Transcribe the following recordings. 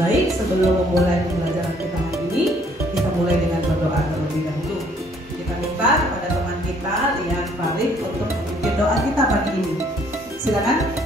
Baik, sebelum memulai pembelajaran kita hari ini, kita mulai dengan berdoa terlebih dahulu. Kita minta kepada teman kita, Lian Farid, untuk memimpin doa kita pagi ini. Silakan.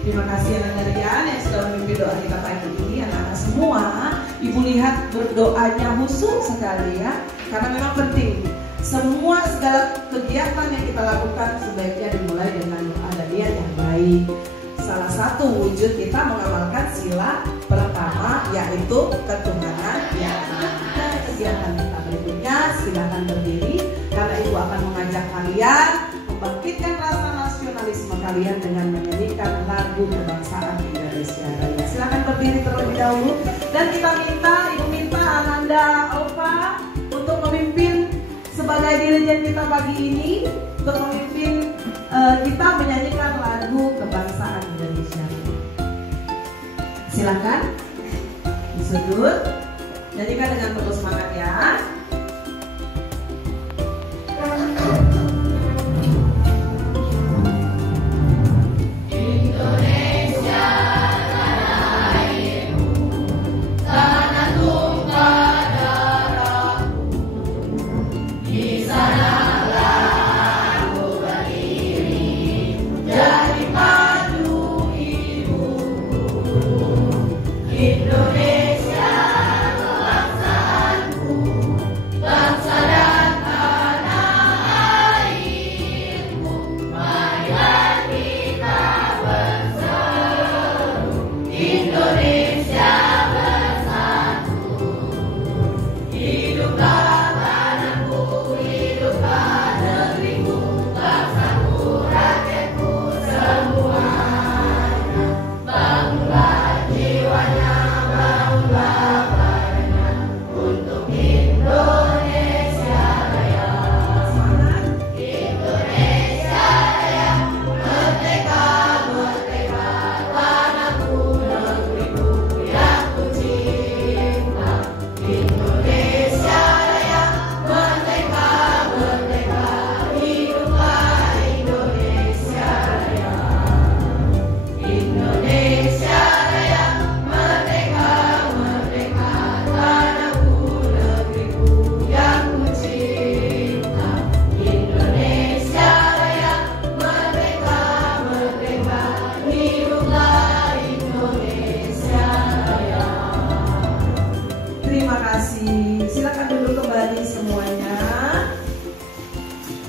Terima kasih anak Rian yang sudah memimpin doa kita pagi ini. Anak-anak semua, Ibu lihat berdoanya khusyuk sekali ya, karena memang penting. Semua segala kegiatan yang kita lakukan sebaiknya dimulai dengan doa dan niat yang baik. Salah satu wujud kita mengamalkan sila pertama yaitu ketuhanan yang ada. Kegiatan kita berikutnya silakan berdiri karena Ibu akan mengajak kalian membangkitkan rasa nasionalisme kalian dengan menyanyikan lagu kebangsaan Indonesia Raya. Silakan berdiri terlebih dahulu dan kita Ibu minta Ananda Alfa untuk memimpin sebagai dirijen kita pagi ini untuk memimpin kita menyanyikan lagu kebangsaan Indonesia. Silakan disudut, nyanyikan dengan penuh semangat ya.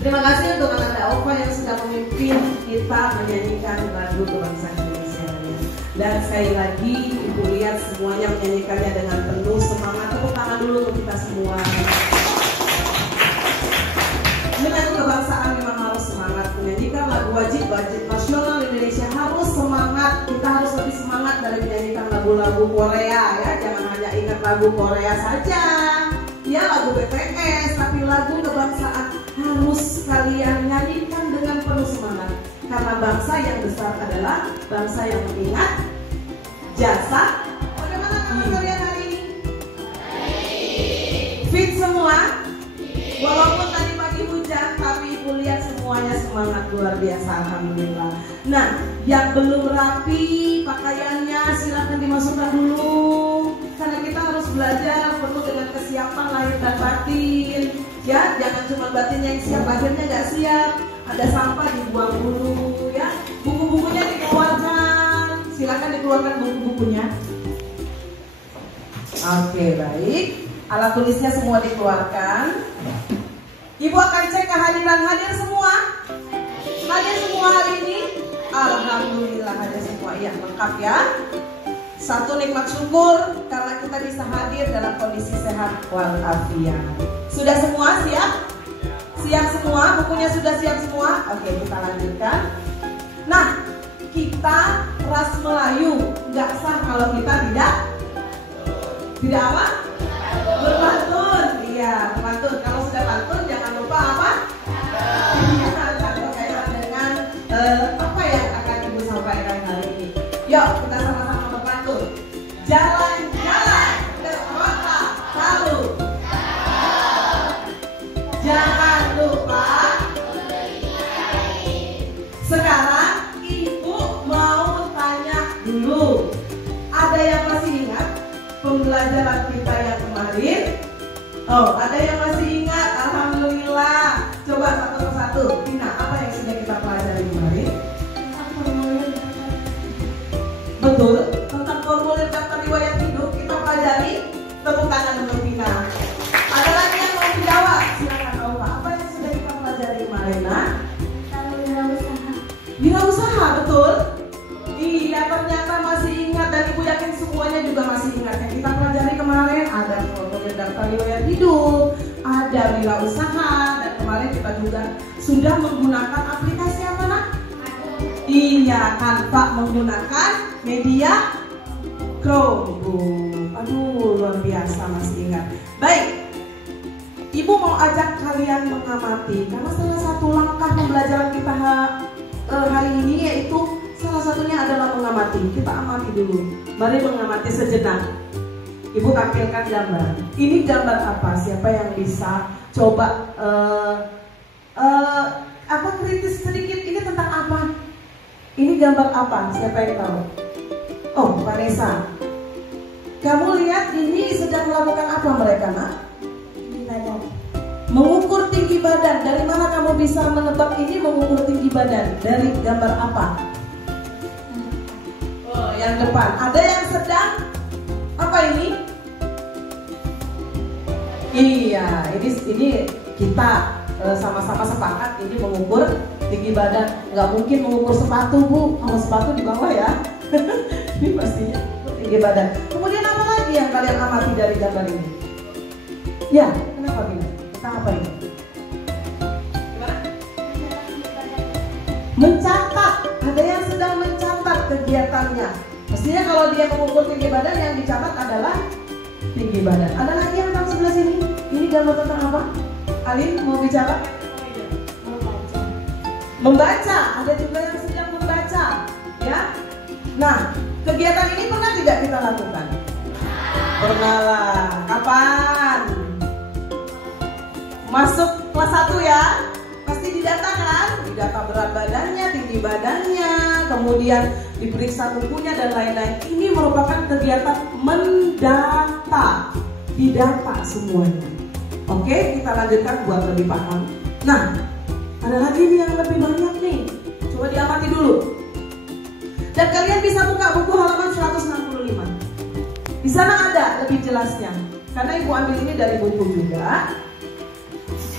Terima kasih untuk Ananda Alfa yang sudah memimpin kita menyanyikan lagu kebangsaan Indonesia Raya. Dan sekali lagi Ibu lihat semuanya menyanyikannya dengan penuh semangat. Tepuk tangan dulu untuk kita semua. Ini lagu kebangsaan memang harus semangat. Menyanyikan lagu wajib nasional Indonesia harus semangat. Kita harus lebih semangat dari menyanyikan lagu-lagu Korea ya. Jangan hanya ingat lagu Korea saja. Ya lagu BTS, tapi lagu kebangsaan harus kalian nyanyikan dengan penuh semangat. Karena bangsa yang besar adalah bangsa yang mengingat jasa semangat luar biasa, alhamdulillah. Nah, yang belum rapi pakaiannya silahkan dimasukkan dulu, karena kita harus belajar penuh dengan kesiapan lahir dan batin. Ya, jangan cuma batinnya yang siap, lahirnya nggak siap. Ada sampah dibuang dulu, ya. Buku-bukunya dikeluarkan, silahkan dikeluarkan buku-bukunya. Oke, baik. Alat tulisnya semua dikeluarkan. Ibu akan cek kehadiran. Hadir semua? Hadir semua hari ini? Alhamdulillah hadir semua. Ya, lengkap ya. Satu, nikmat syukur karena kita bisa hadir dalam kondisi sehat walafiat. Sudah semua siap? Siap semua? Bukunya sudah siap semua? Oke, kita lanjutkan. Nah, kita ras Melayu nggak sah kalau kita tidak apa? Berpantun. Iya, berpantun. Kalau sudah pantun jangan lupa apa? Berkaitan dengan apa yang akan Ibu sampaikan hari ini. Yuk, kita sama-sama berpantun. Jalan-jalan ke kota Palu. Jangan lupa. Sekarang Ibu mau tanya dulu. Ada yang masih ingat pembelajaran kita yang kemarin? Oh, ada yang masih ingat? Alhamdulillah. Coba satu persatu. Tina, apa yang sudah kita pelajari kemarin? Betul, tentang formulir daftar riwayat hidup kita pelajari. Tepuk tangan untuk Tina. Ada lagi yang mau dijawab? Silakan Nova. Apa yang sudah kita pelajari kemarin? Nah? Wirausaha. Wirausaha, betul? Iya, ternyata masih ingat dan Ibu yakin semuanya juga masih ingat. Yang kita pelajari kemarin ada formulir daftar riwayat hidup, ada wirausaha, dan kemarin kita juga sudah menggunakan aplikasi apa, Nak? Iya, Canva menggunakan media Chromebook. Aduh, luar biasa masih ingat. Baik, Ibu mau ajak kalian mengamati karena salah satu langkah pembelajaran kita hari ini yaitu salah satunya adalah mengamati. Kita amati dulu. Mari mengamati sejenak. Ibu tampilkan gambar. Ini gambar apa? Siapa yang bisa coba kritis sedikit? Ini tentang apa? Ini gambar apa? Siapa yang tahu? Oh, Vanessa. Kamu lihat ini sedang melakukan apa mereka, Nak? Badan. Mengukur tinggi badan. Dari mana kamu bisa menebak ini mengukur tinggi badan? Dari gambar apa? Oh, yang depan. Ada yang sedang apa ini? Iya, ini kita sama-sama sepakat ini mengukur tinggi badan. Nggak mungkin mengukur sepatu, Bu. Kalau sepatu di bawah ya. Ini pastinya tinggi badan. Kemudian apa lagi yang kalian amati dari gambar ini? Ya, kenapa Bina? Kita apa ini? Gimana? Mencatat. Ada yang sedang mencatat kegiatannya. Mestinya kalau dia mengukur tinggi badan, yang dicatat adalah tinggi badan. Ada lagi yang tahu sebelah sini? Ini gambar tentang apa? Alin mau bicara? Membaca. Ada juga yang sedang membaca, ya. Nah, kegiatan ini pernah tidak kita lakukan? Pernah lah. Kapan? Masuk kelas 1 ya. Pasti didata kan? Didata berat badannya, tinggi badannya, kemudian diperiksa bukunya dan lain-lain. Ini merupakan kegiatan mendata. Didata semuanya. Oke, kita lanjutkan buat lebih paham. Nah, ada lagi nih yang lebih banyak nih. Coba diamati dulu. Dan kalian bisa buka buku halaman 165. Di sana ada lebih jelasnya. Karena Ibu ambil ini dari buku juga.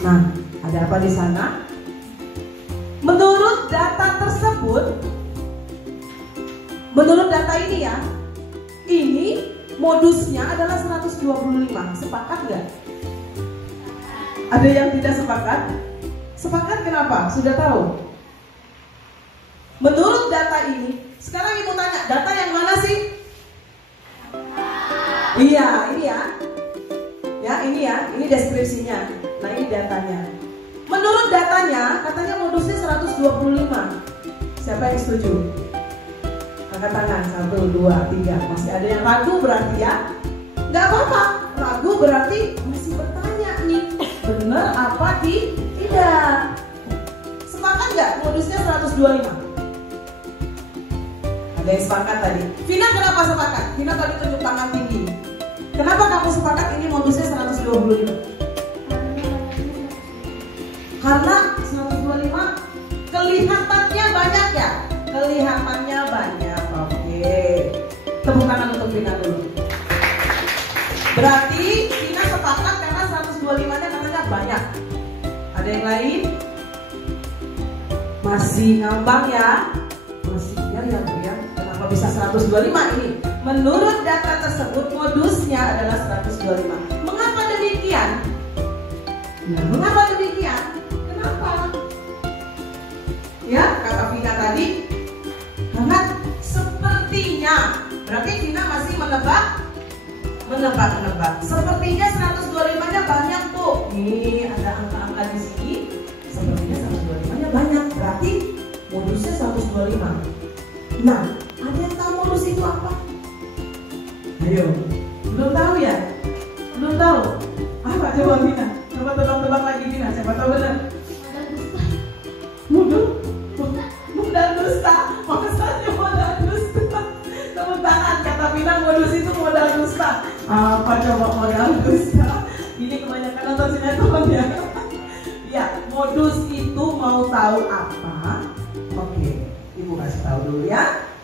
Nah, ada apa di sana? Menurut data tersebut, menurut data ini ya, ini modusnya adalah 125. Sepakat nggak? Ada yang tidak sepakat? Sepakat kenapa? Sudah tahu? Menurut data ini, sekarang Ibu tanya, data yang mana sih? Iya, ini ya. Ya, ini deskripsinya. Nah, ini datanya. Menurut datanya, katanya modusnya 125. Siapa yang setuju? Angkat tangan, 1, 2, 3. Masih ada yang ragu berarti ya? Nggak apa-apa, ragu berarti masih bertanya nih. Bener apa tidak? Sepakat nggak modusnya 125? Ada yang sepakat tadi. Vina kenapa sepakat? Vina tadi tunjuk tangan tinggi. Kenapa kamu sepakat ini modusnya 125? Karena 125 kelihatannya banyak ya? Kelihatannya banyak. Oke. Tepuk tangan untuk Vina dulu. Berarti Vina sepakat karena 125-nya katanya banyak. Ada yang lain? Masih ngambang ya? Masih ya. Kenapa bisa 125 ini? Menurut data tersebut modusnya adalah 125. Mengapa demikian? Nah, mengapa demikian? Kenapa? Ya, kata Vina tadi, karena sepertinya, berarti Vina masih menebak. Sepertinya 125-nya banyak tuh. Nih, ada angka-angka di sini. Sepertinya 125-nya banyak, berarti modusnya 125. Nah, ada yang tahu modus itu apa? Ayo, belum tahu ya? Belum tahu? Apa coba Vina? Coba tebak-tebak lagi Vina, siapa tahu benar. Modal dusta. Maksudnya modal dusta. Tepuk tangan, kata Vina modus itu modal dusta. Apa coba modal dusta? Ini kebanyakan nonton sinetron ya. Ya, modus itu mau tahu apa? Oke, Ibu kasih tahu dulu ya.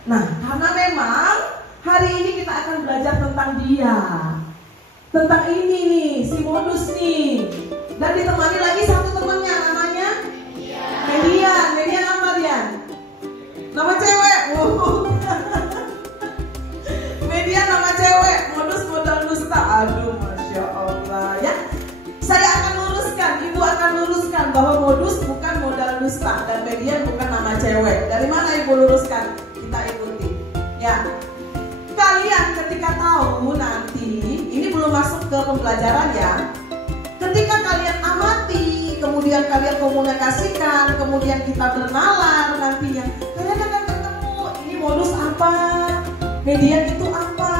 Nah, karena memang hari ini kita akan belajar tentang dia. Tentang ini nih, si modus nih. Dan ditemani lagi satu temannya namanya Median. Median apa dia? Nama cewek. Median nama cewek. Modus modal dusta. Aduh, Masya Allah ya. Saya akan luruskan, Ibu akan luruskan bahwa modus bukan modal dusta dan Median bukan nama cewek. Dari mana Ibu luruskan? Kita ikuti. Ya. Kalian ketika tahu nanti, ini belum masuk ke pembelajaran ya. Ketika kalian amati, kemudian kalian komunikasikan, kemudian kita bernalar nantinya, kalian akan ketemu ini modus apa, median itu apa,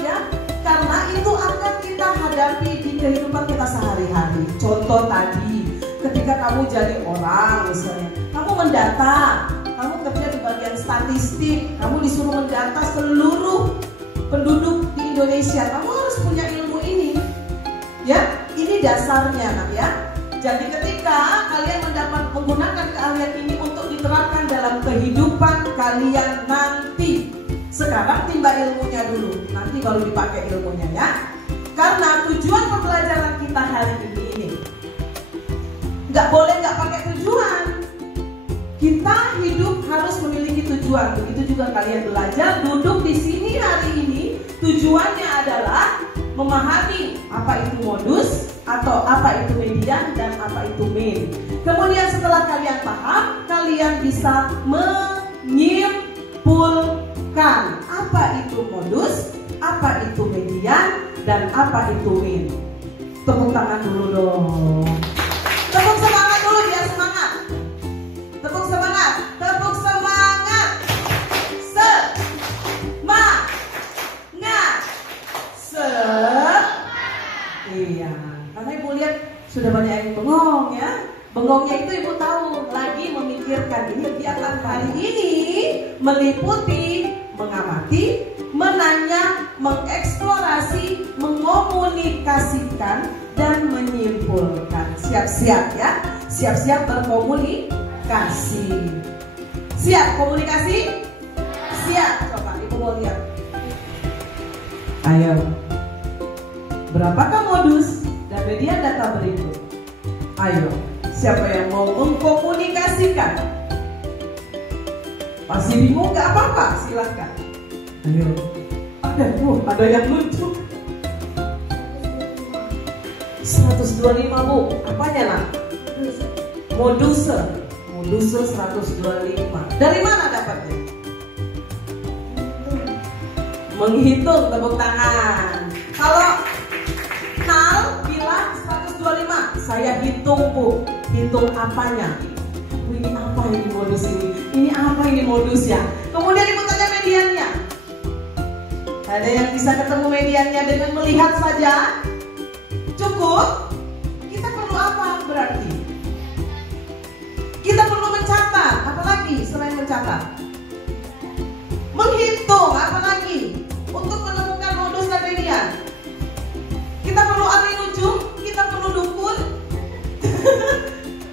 ya. Karena itu akan kita hadapi di kehidupan kita sehari-hari. Contoh tadi, ketika kamu jadi orang misalnya, kamu mendata, kamu kerja di bagian statistik, kamu disuruh mendata seluruh penduduk di Indonesia, kamu harus punya ilmu ini, ya. Ini dasarnya, nak ya. Jadi ketika kalian menggunakan keahlian ini untuk diterapkan dalam kehidupan kalian nanti, sekarang timba ilmunya dulu, nanti baru dipakai ilmunya ya. Karena tujuan pembelajaran kita hari ini nggak boleh nggak pakai tujuan. Kita hidup harus memiliki tujuan. Begitu juga kalian belajar duduk di sini hari ini, tujuannya adalah memahami apa itu modus atau apa itu median dan apa itu mean. Kemudian setelah kalian paham, kalian bisa menyimpulkan apa itu modus, apa itu median, dan apa itu mean. Tepuk tangan dulu dong. Tepuk semangat dulu ya, semangat. Tepuk semangat, tepuk semangat. Iya, karena Ibu lihat sudah banyak yang bengong ya. Bengongnya itu Ibu tahu lagi memikirkan ini kegiatan hari ini meliputi mengamati, menanya, mengeksplorasi, mengomunikasikan, dan menyimpulkan. Siap-siap ya, siap-siap berkomunikasi. Siap komunikasi? Siap, coba Ibu mau lihat. Ayo. Berapakah modus dan median data berikut? Ayo, siapa yang mau mengkomunikasikan? Masih bingung gak apa-apa, silahkan. Ayo, ada yang lucu. 125 Bu, apanya nak? Moduse 125. Dari mana dapatnya? Menghitung, tepuk tangan. Kalau Nal bilang 125, saya hitung Bu. Hitung apanya? Ini apa ini modus ini? Ini apa ini modus ya? Kemudian Ibu tanya mediannya. Ada yang bisa ketemu mediannya dengan melihat saja? Cukup? Kita perlu apa berarti? Kita perlu mencatat. apalagi selain mencatat? Menghitung, apalagi? Untuk menemukan modus dan median. Kita perlu arti ujung, kita perlu dukun.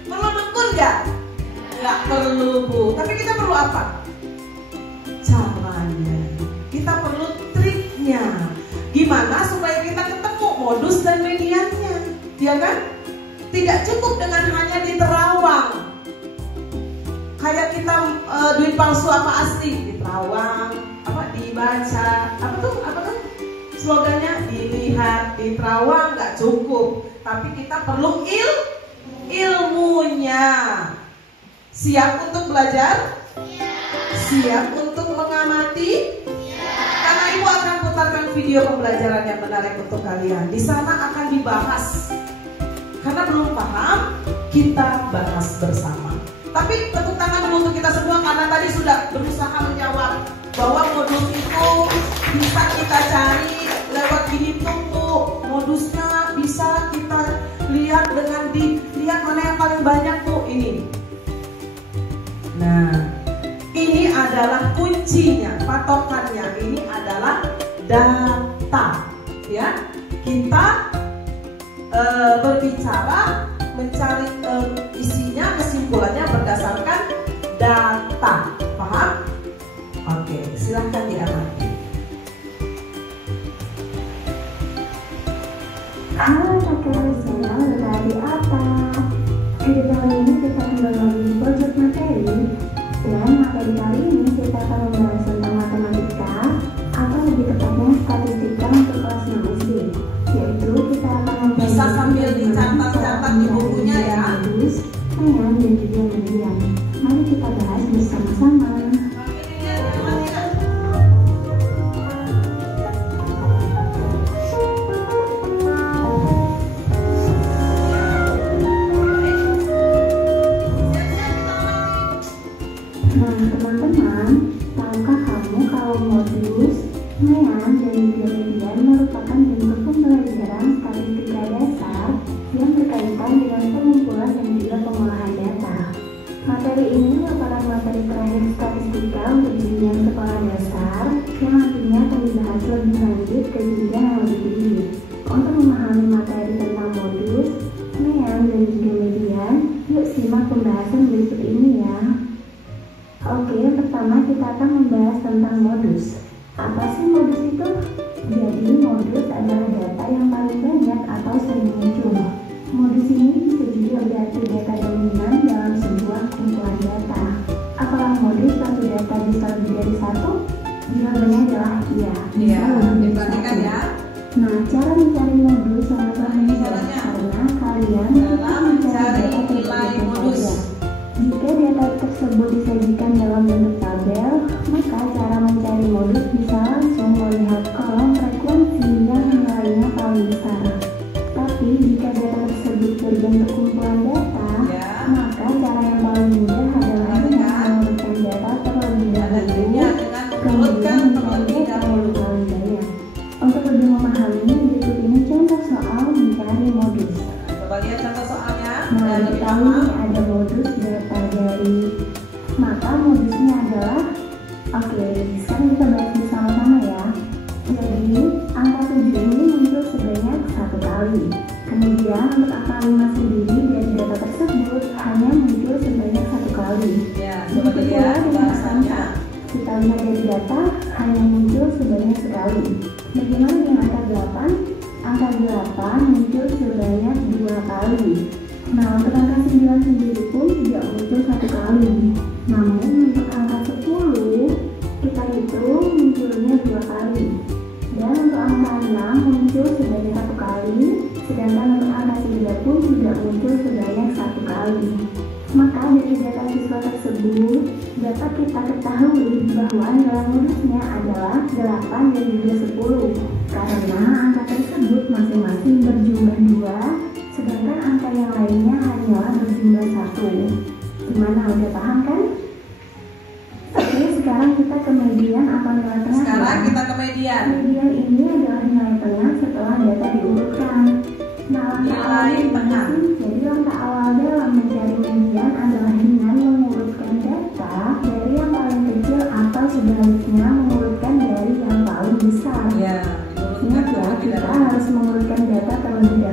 Perlu dukun nggak? Nggak perlu, Bu. Tapi kita perlu apa? Caranya. Kita perlu triknya. Gimana supaya kita ketemu modus dan mediannya, ya kan? Tidak cukup dengan hanya diterawang. Kayak kita duit palsu apa asli, diterawang, apa dibaca, apa tuh slogannya, dilihat, diterawang, nggak cukup. Tapi kita perlu ilmunya. Siap untuk belajar? Siap untuk mengamati? Karena Ibu akan putarkan video pembelajaran yang menarik untuk kalian. Di sana akan dibahas. Karena belum paham, kita bahas bersama. Tapi tepuk tangan dulu untuk kita semua karena tadi sudah berusaha menjawab bahwa modus itu bisa kita cari lewat gini tuh, Bu. Modusnya bisa kita lihat dengan dilihat mana yang paling banyak, Bu. Ini. Nah, ini adalah kuncinya, patokannya. Ini adalah data, ya. Kita berbicara, mencari isinya, kesimpulannya berdasarkan data. Paham? Oke, silahkan diamati. Halo kakak, saya udah di atas. Video kali ini kita kembali pojok materi. Dan materi kali ini kita akan membahas tentang matematika, atau lebih tepatnya statistika untuk kelas 6 SD. Yaitu kita akan membahas bisa sambil dicatat-catat di bukunya ya. Modus, median, dan juga median. Mari kita bahas bersama-sama. Nah, teman-teman, tahukah kamu kalau modus, median, dan juga median merupakan bentuk pembelajaran statistika dasar yang berkaitan dengan pengumpulan dan juga pengolahan data. Materi ini merupakan materi terakhir statistika untuk jenjang sekolah dasar yang nantinya akan dibahas lebih lanjut ke jenjang yang lebih tinggi. Untuk memahami materi tentang modus, median, dan juga median, yuk simak pembahasan berikut ini ya. Oke, pertama kita akan membahas tentang modus. Apa sih modus itu? Jadi modus adalah data yang paling banyak atau sering muncul. Modus ini bisa juga berarti data dominan dalam sebuah kumpulan data. Apakah modus satu data bisa lebih dari satu? Jawabannya adalah iya. Iya, diperhatikan ya. Nah, cara mencari modus sangatlah mudah karena kalian dalam mencari nilai modus. Jika data tersebut disajikan dalam bentuk tabel, maka cara mencari modus bisa langsung melihat kolom frekuensi yang nilainya paling besar. Tapi jika data tersebut berbentuk kumpulan data, maka cara yang paling mudah adalah dengan mengurutkan data terlebih dahulu, kemudian mencari data yang paling banyak. Untuk lebih memahami, berikut ini contoh soal mencari modus. Coba lihat contoh soalnya. Nah, kita ini ada modus data dari, maka modusnya adalah, oke, sekarang kita bahas bersama-sama ya. Jadi, angka 7 ini muncul sebanyak 1 kali. Kemudian, untuk angka 5 sendiri dari data tersebut hanya muncul sebanyak 1 kali. Ya, Begitu pula dengan angka 4. Kita lihat dari data hanya muncul sebanyak sekali. Bagaimana dengan angka 8? Angka 8 muncul sebanyak 2 kali. Nah, untuk angka 9 sendiri pun tidak muncul 1 kali. Namun untuk angka 10 kita hitung munculnya 2 kali. Dan untuk angka 6 muncul sebanyak 1 kali. Sedangkan untuk angka 3 pun tidak muncul sebanyak 1 kali. Maka dari data siswa tersebut dapat kita ketahui bahwa nilai modusnya adalah 8 dan juga 10 karena angka tersebut masing-masing berjumlah 2, sedangkan angka yang lainnya hanyalah berjumlah 1. Gimana, udah paham kan? Oke, sekarang kita ke median atau nilai tengah. Sekarang kita ke median. Median ini adalah nilai tengah setelah data diurutkan. Nah, nilai tengah. Jadi langkah awal dalam mencari median adalah dengan mengurutkan data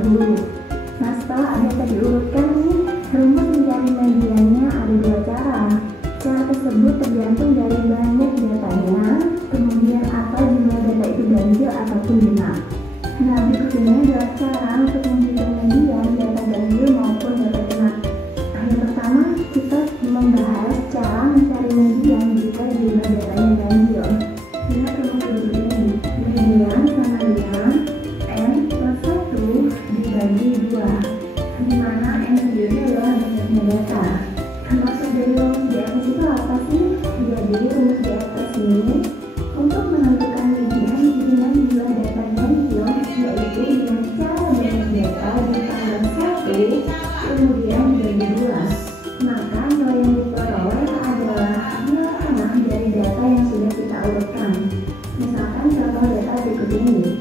dulu. Nah, setelah data diurutkan nih, rumus mencari mediannya ada dua cara. Cara tersebut tergantung dari banyak datanya, kemudian apa jumlah data itu ganjil ataupun genap. Nah, berikut ini adalah cara untuk menghitung median data ganjil maupun data genap. Yang pertama, kita membahas cara mencari median jika jumlah datanya ganjil. Lihat rumus berikut ini. Median sama dengan N plus 1 dibagi 2, di mana N sendiri adalah banyaknya data. Maksud dari rumus di atas itu apa sih? Jadi rumus di atas ini untuk menentukan median dengan jumlah data ganjil, yaitu dengan cara banyak data ditambah 1 kemudian dibagi 2. Maka nilai yang diperoleh adalah nilai tengah dari data yang sudah kita urutkan. Misalkan contoh data berikut ini.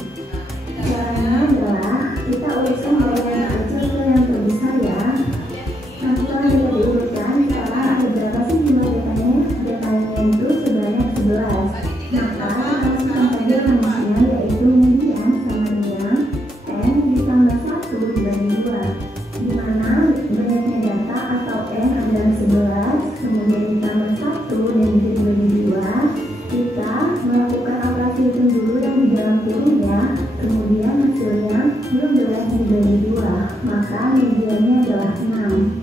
Caranya adalah kita urutkan dari yang terkecil ke yang terbesar ya. Nah, setelah kita diurutkan, sekarang ada berapa sih jumlah datanya? Datanya itu sebanyak 11. Maka kita masukkan saja rumusnya, yaitu median sama dengan N ditambah 1 dibagi 2, di mana banyaknya data atau N adalah 11, kemudian ditambah 1 dan dibagi 2. Kita melakukan operasi hitung dulu yang di dalam kurung ya, kemudian hasilnya 12 dibagi 2, maka mediannya adalah 6.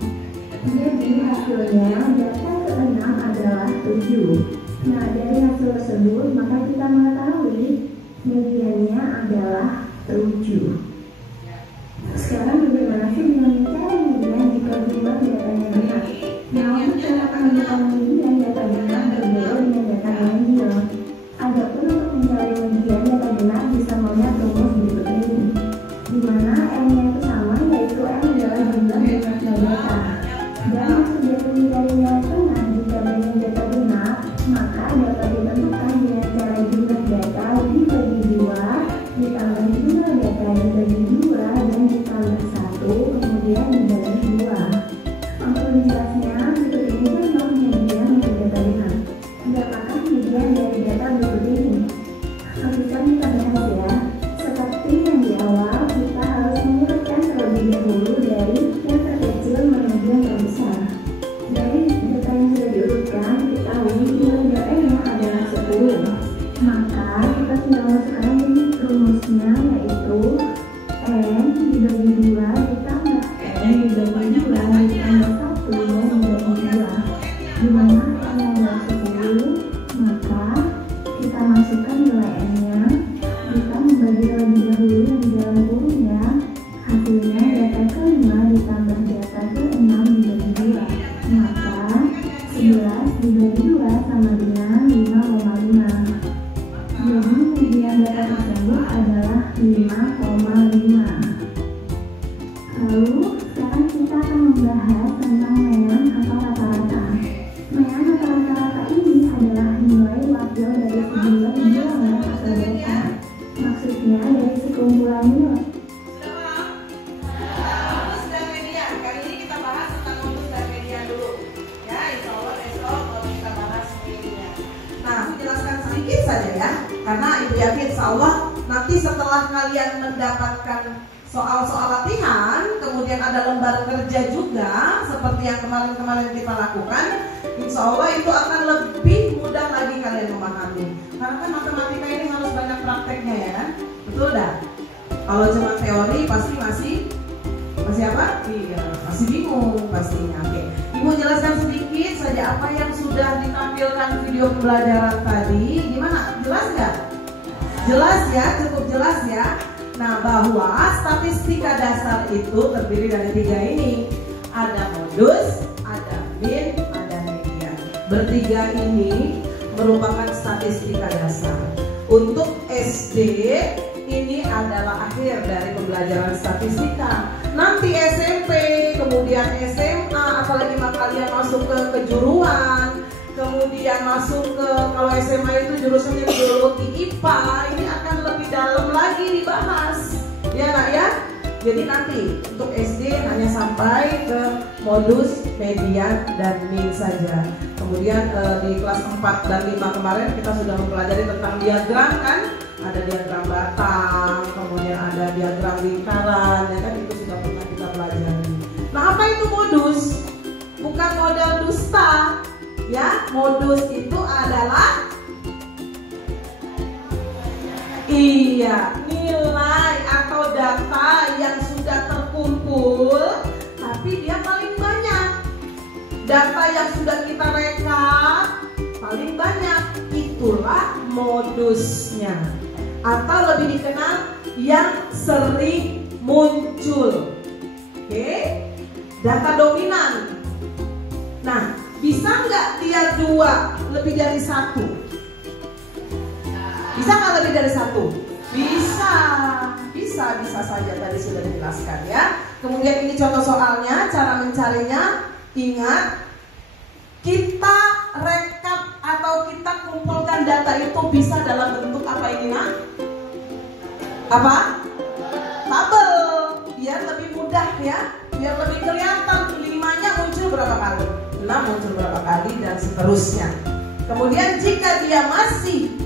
Jadi hasilnya data ke-6 adalah 7. Nah, dari hasil tersebut maka kita mengetahui mediannya adalah 7. Sekarang bagaimana sih dengan mencari median jika jumlah datanya benar? Nah, untuk cara menentukan median data benar berbeda dengan data ganjil. Adapun untuk mencari median data benar bisa melihat rumus berikut ini, di mana N-nya itu sama, yaitu N adalah jumlah banyaknya data. Dan maksud dari mencari nilai tengah jika banyak data benar, maka dapat ditentukan dengan cara jumlah data dibagi 2 ditambah jumlah data dibagi 2 dan ditambah 1 kemudian dibagi 2. Untuk menjelasnya, berikut ini contoh median untuk data benar. Dapatkan median dari data berikut ini. Bisa kita bahas ya. Seperti yang di awal, kita harus mengurutkan terlebih dahulu dari yang terkecil menuju yang terbesar. Dari data yang sudah diurutkan, diketahui jumlah datanya adalah 10. Maka kita tinggal masukkan ini rumusnya, yaitu N dibagi 2 ditambah N dibagi 2 ditambah 1 dan dibagi 2, di mana N adalah 10. Maka kita masukkan nilai N-nya, kita membagi terlebih dahulu yang di dalam kurung ya. Hasilnya data ke-5 ditambah data ke-6 dibagi 2, maka 11 dibagi 2 sama dengan 5,5. Jadi median data tersebut adalah 5,5. Lalu sekarang kita akan membahas tentang mean atau rata-rata. Mean atau rata-rata ini adalah nilai wakil dari sejumlah bilangan atau data. Maksudnya dari sekumpulan nilai. Rumus dan median. Kali ini kita bahas tentang rumus dan median dulu. Ya, insya Allah besok kalau kita bahas median. Nah, aku jelaskan sedikit saja ya, karena ibu yakin insya Allah nanti setelah kalian mendapatkan soal-soal latihan, kemudian ada lembar kerja juga seperti yang kemarin-kemarin kita lakukan, insya Allah itu akan lebih mudah lagi kalian memahami. Karena kan matematika ini harus banyak prakteknya ya, betul dah? Kalau cuma teori pasti masih apa? Iya, masih bingung pastinya. Oke, Ibu jelaskan sedikit saja apa yang sudah ditampilkan video pembelajaran tadi. Gimana? Jelas nggak? Jelas ya, cukup jelas ya. Nah, bahwa statistika dasar itu terdiri dari 3 ini. Ada modus, ada mean, ada median. Bertiga ini merupakan statistika dasar. Untuk SD ini adalah akhir dari pembelajaran statistika. Nanti SMP, kemudian SMA, apalagi kalian masuk ke kejuruan, kemudian masuk ke, kalau SMA itu jurusannya biologi IPA, ini akan lebih dalam lagi dibahas, ya nak ya. Jadi nanti untuk SD hanya sampai ke modus, median, dan mean saja. Kemudian di kelas 4 dan 5 kemarin kita sudah mempelajari tentang diagram kan, ada diagram batang, kemudian ada diagram lingkaran, ya kan, itu sudah pernah kita pelajari. Nah, apa itu modus? Bukan model dusta, ya. Modus itu adalah nilai atau data yang sudah terkumpul, tapi dia paling banyak. Data yang sudah kita rekap paling banyak, itulah modusnya. Atau lebih dikenal yang sering muncul. Oke? Data dominan. Nah, bisa nggak dia 2 lebih dari 1? Bisa nggak lebih dari 1? Bisa saja, tadi sudah dijelaskan ya. Kemudian ini contoh soalnya, cara mencarinya. Ingat, kita rekap atau kita kumpulkan data itu bisa dalam bentuk apa ini, nak? Apa? Tabel, biar lebih mudah ya, biar lebih kelihatan 5-nya muncul berapa kali, 6 muncul berapa kali, dan seterusnya. Kemudian jika dia masih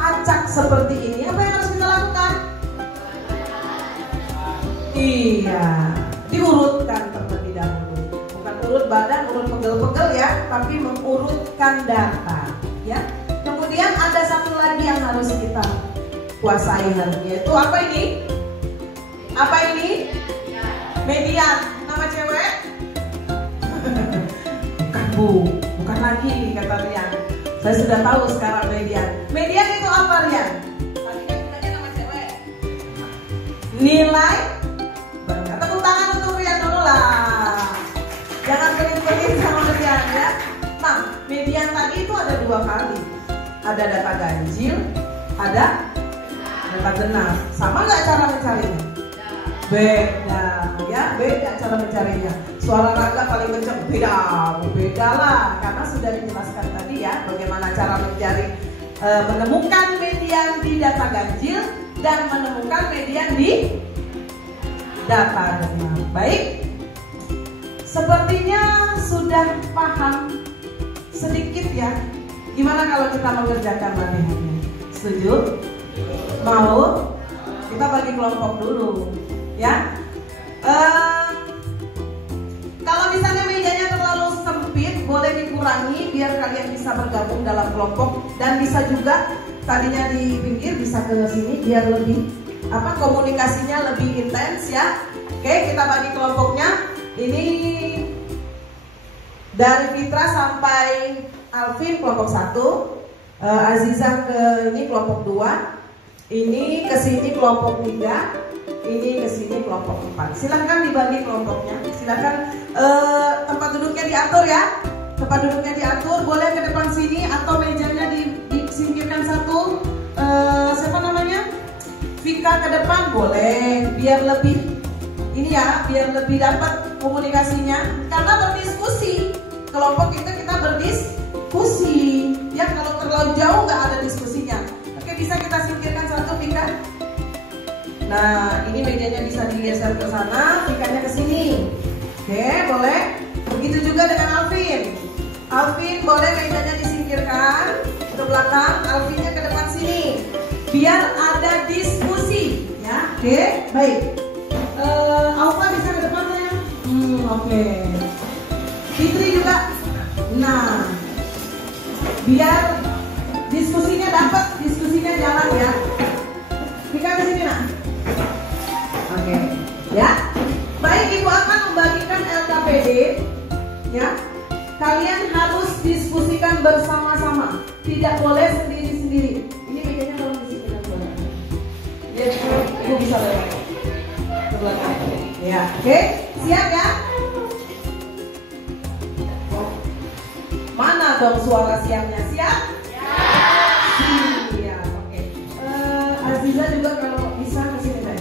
acak seperti ini, apa yang harus kita lakukan? Iya, diurutkan terlebih dahulu. Bukan urut badan, urut pegel-pegel ya, tapi mengurutkan data ya. Kemudian ada satu lagi yang harus kita kuasai, yaitu apa ini? Apa ini? Median. Nama cewek? Bukan Bu, bukan lagi kata Rian. Saya sudah tahu sekarang median. Median itu apa, Rian? Tadi kan bilangnya nama cewek. Nilai. Tepuk tangan untuk Rian dulu lah. Jangan pelit-pelit sama Rian ya. Nah, median tadi itu ada 2 kali. Ada data ganjil, ada data genap. Sama nggak cara mencarinya? Beda ya, beda cara mencarinya. Suara Rangga paling kencang, beda lah, karena sudah dijelaskan tadi ya bagaimana cara mencari, menemukan median di data ganjil dan menemukan median di data genap. Baik, sepertinya sudah paham sedikit ya. Gimana kalau kita mengerjakan latihannya? Setuju? Mau? Kita bagi kelompok dulu ya. Kalau misalnya mejanya terlalu sempit, boleh dikurangi biar kalian bisa bergabung dalam kelompok, dan bisa juga tadinya di pinggir bisa ke sini biar lebih komunikasinya lebih intens ya. Oke, kita bagi kelompoknya. Ini dari Fitra sampai Alvin kelompok 1, Aziza ke ini kelompok 2, ini ke sini kelompok 3, ini ke sini kelompok 4. Silahkan dibagi kelompoknya. Silahkan tempat duduknya diatur ya. Tempat duduknya diatur, boleh ke depan sini atau mejanya disingkirkan satu. Siapa namanya? Vika ke depan boleh, biar lebih ini ya, biar lebih dapat komunikasinya. Karena berdiskusi, kelompok itu kita berdiskusi. Ya, kalau terlalu jauh nggak ada diskusinya. Oke, bisa kita singkirkan satu, Vika. Nah, ini mejanya bisa digeser ke sana, Vikanya ke sini. Oke, boleh. Begitu juga dengan Alvin. Alvin boleh mejanya disingkirkan ke belakang, Alvinnya ke depan sini. Biar ada diskusi, ya. Oke, baik. Alva bisa ke depan ya? Oke. Fitri juga. Nah, biar diskusinya dapat, diskusinya jalan ya. Vika ke sini nak. Oke, ya. Baik, Ibu akan membagikan LKPD ya. Kalian harus diskusikan bersama-sama. Tidak boleh sendiri-sendiri. Ini bedanya kalau diskusikan boleh. Ya, Ibu bisa lewat ke belakang. Ya, oke. Siap ya? Mana dong suara siapnya? Siap? Siap. Oke. Aziza juga kalau bisa ke sini kan.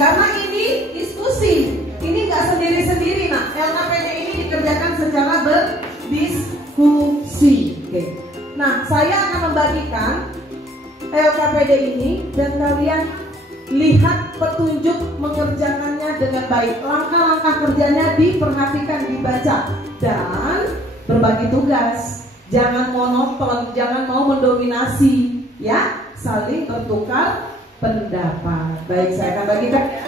Karena ini diskusi, ini nggak sendiri-sendiri. Nah, LKPD ini dikerjakan secara berdiskusi. Oke. Nah, saya akan membagikan LKPD ini dan kalian lihat petunjuk mengerjakannya dengan baik. Langkah-langkah kerjanya diperhatikan, dibaca, dan berbagi tugas. Jangan monoton, jangan mau mendominasi, ya. Saling bertukar pendapat. Baik, saya akan bagikan ya.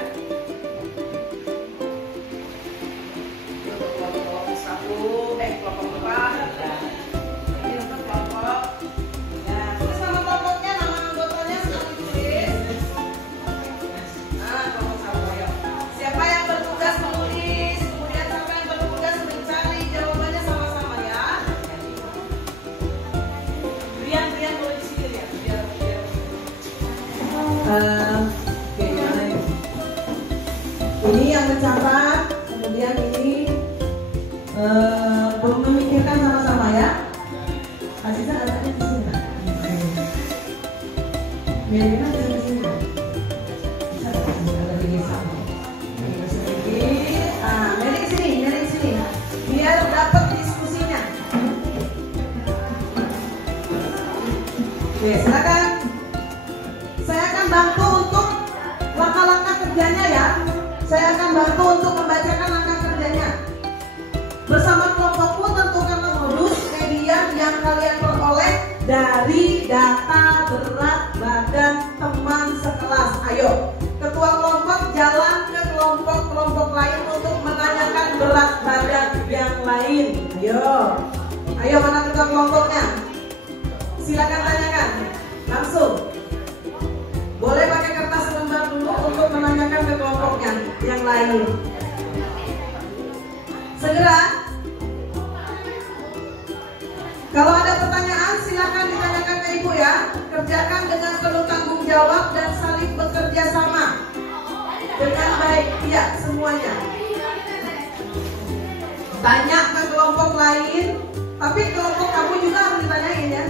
Ini yang mencatat, kemudian ini memikirkan sama-sama ya. Aziza ada di sini. Mirina ada di sini. Bisa ada di sana. Meri sini, biar dapat diskusinya. Oke, silakan. Saya akan bantu untuk langkah-langkah kerjanya ya. Saya akan bantu untuk membacakan langkah kerjanya. Bersama kelompokmu tentukan modus media yang kalian peroleh dari data berat badan teman sekelas. Ayo, ketua kelompok jalan ke kelompok-kelompok lain untuk menanyakan berat badan yang lain. Ayo mana ketua kelompoknya? Silakan tanyakan langsung. Boleh pakai kertas lembar dulu untuk menanyakan ke kelompoknya yang lain. Segera. Kalau ada pertanyaan silakan ditanyakan ke ibu ya. Kerjakan dengan penuh tanggung jawab dan saling bekerja sama dengan baik. Iya, semuanya. Tanya ke kelompok lain, tapi kelompok kamu juga harus ditanyain ya.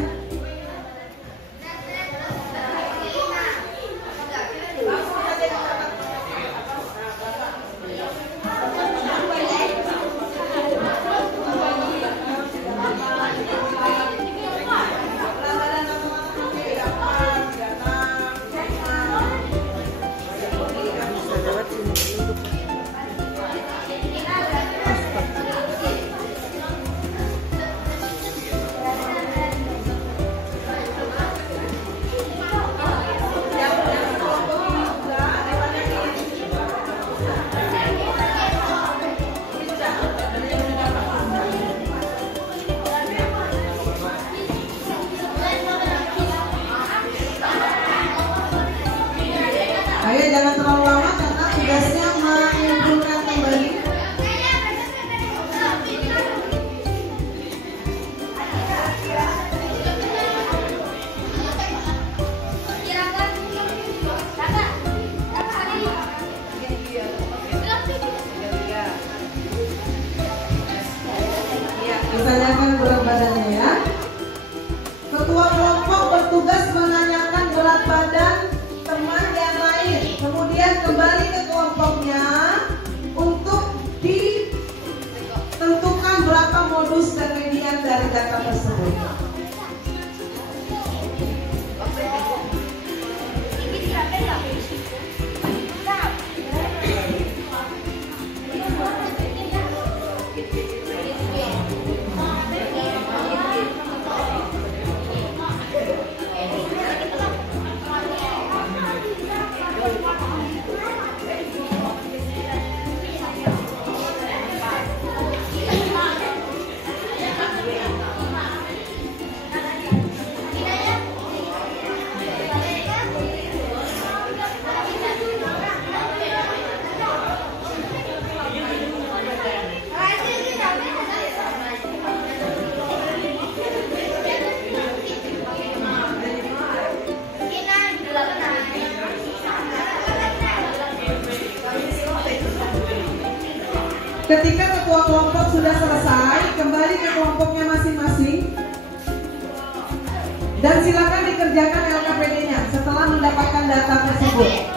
Ayo jangan terlalu lama karena tugasnya mengumpulkan kembali. Ditanyakan berat badannya ya. Ketua kelompok bertugas menanyakan berat badan teman yang lain, kemudian kembali ke kelompoknya untuk ditentukan berapa modus dan median dari data tersebut. Ketika ketua kelompok sudah selesai, kembali ke kelompoknya masing-masing dan silakan dikerjakan LKPD-nya setelah mendapatkan data tersebut.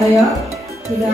Ayo, sudah.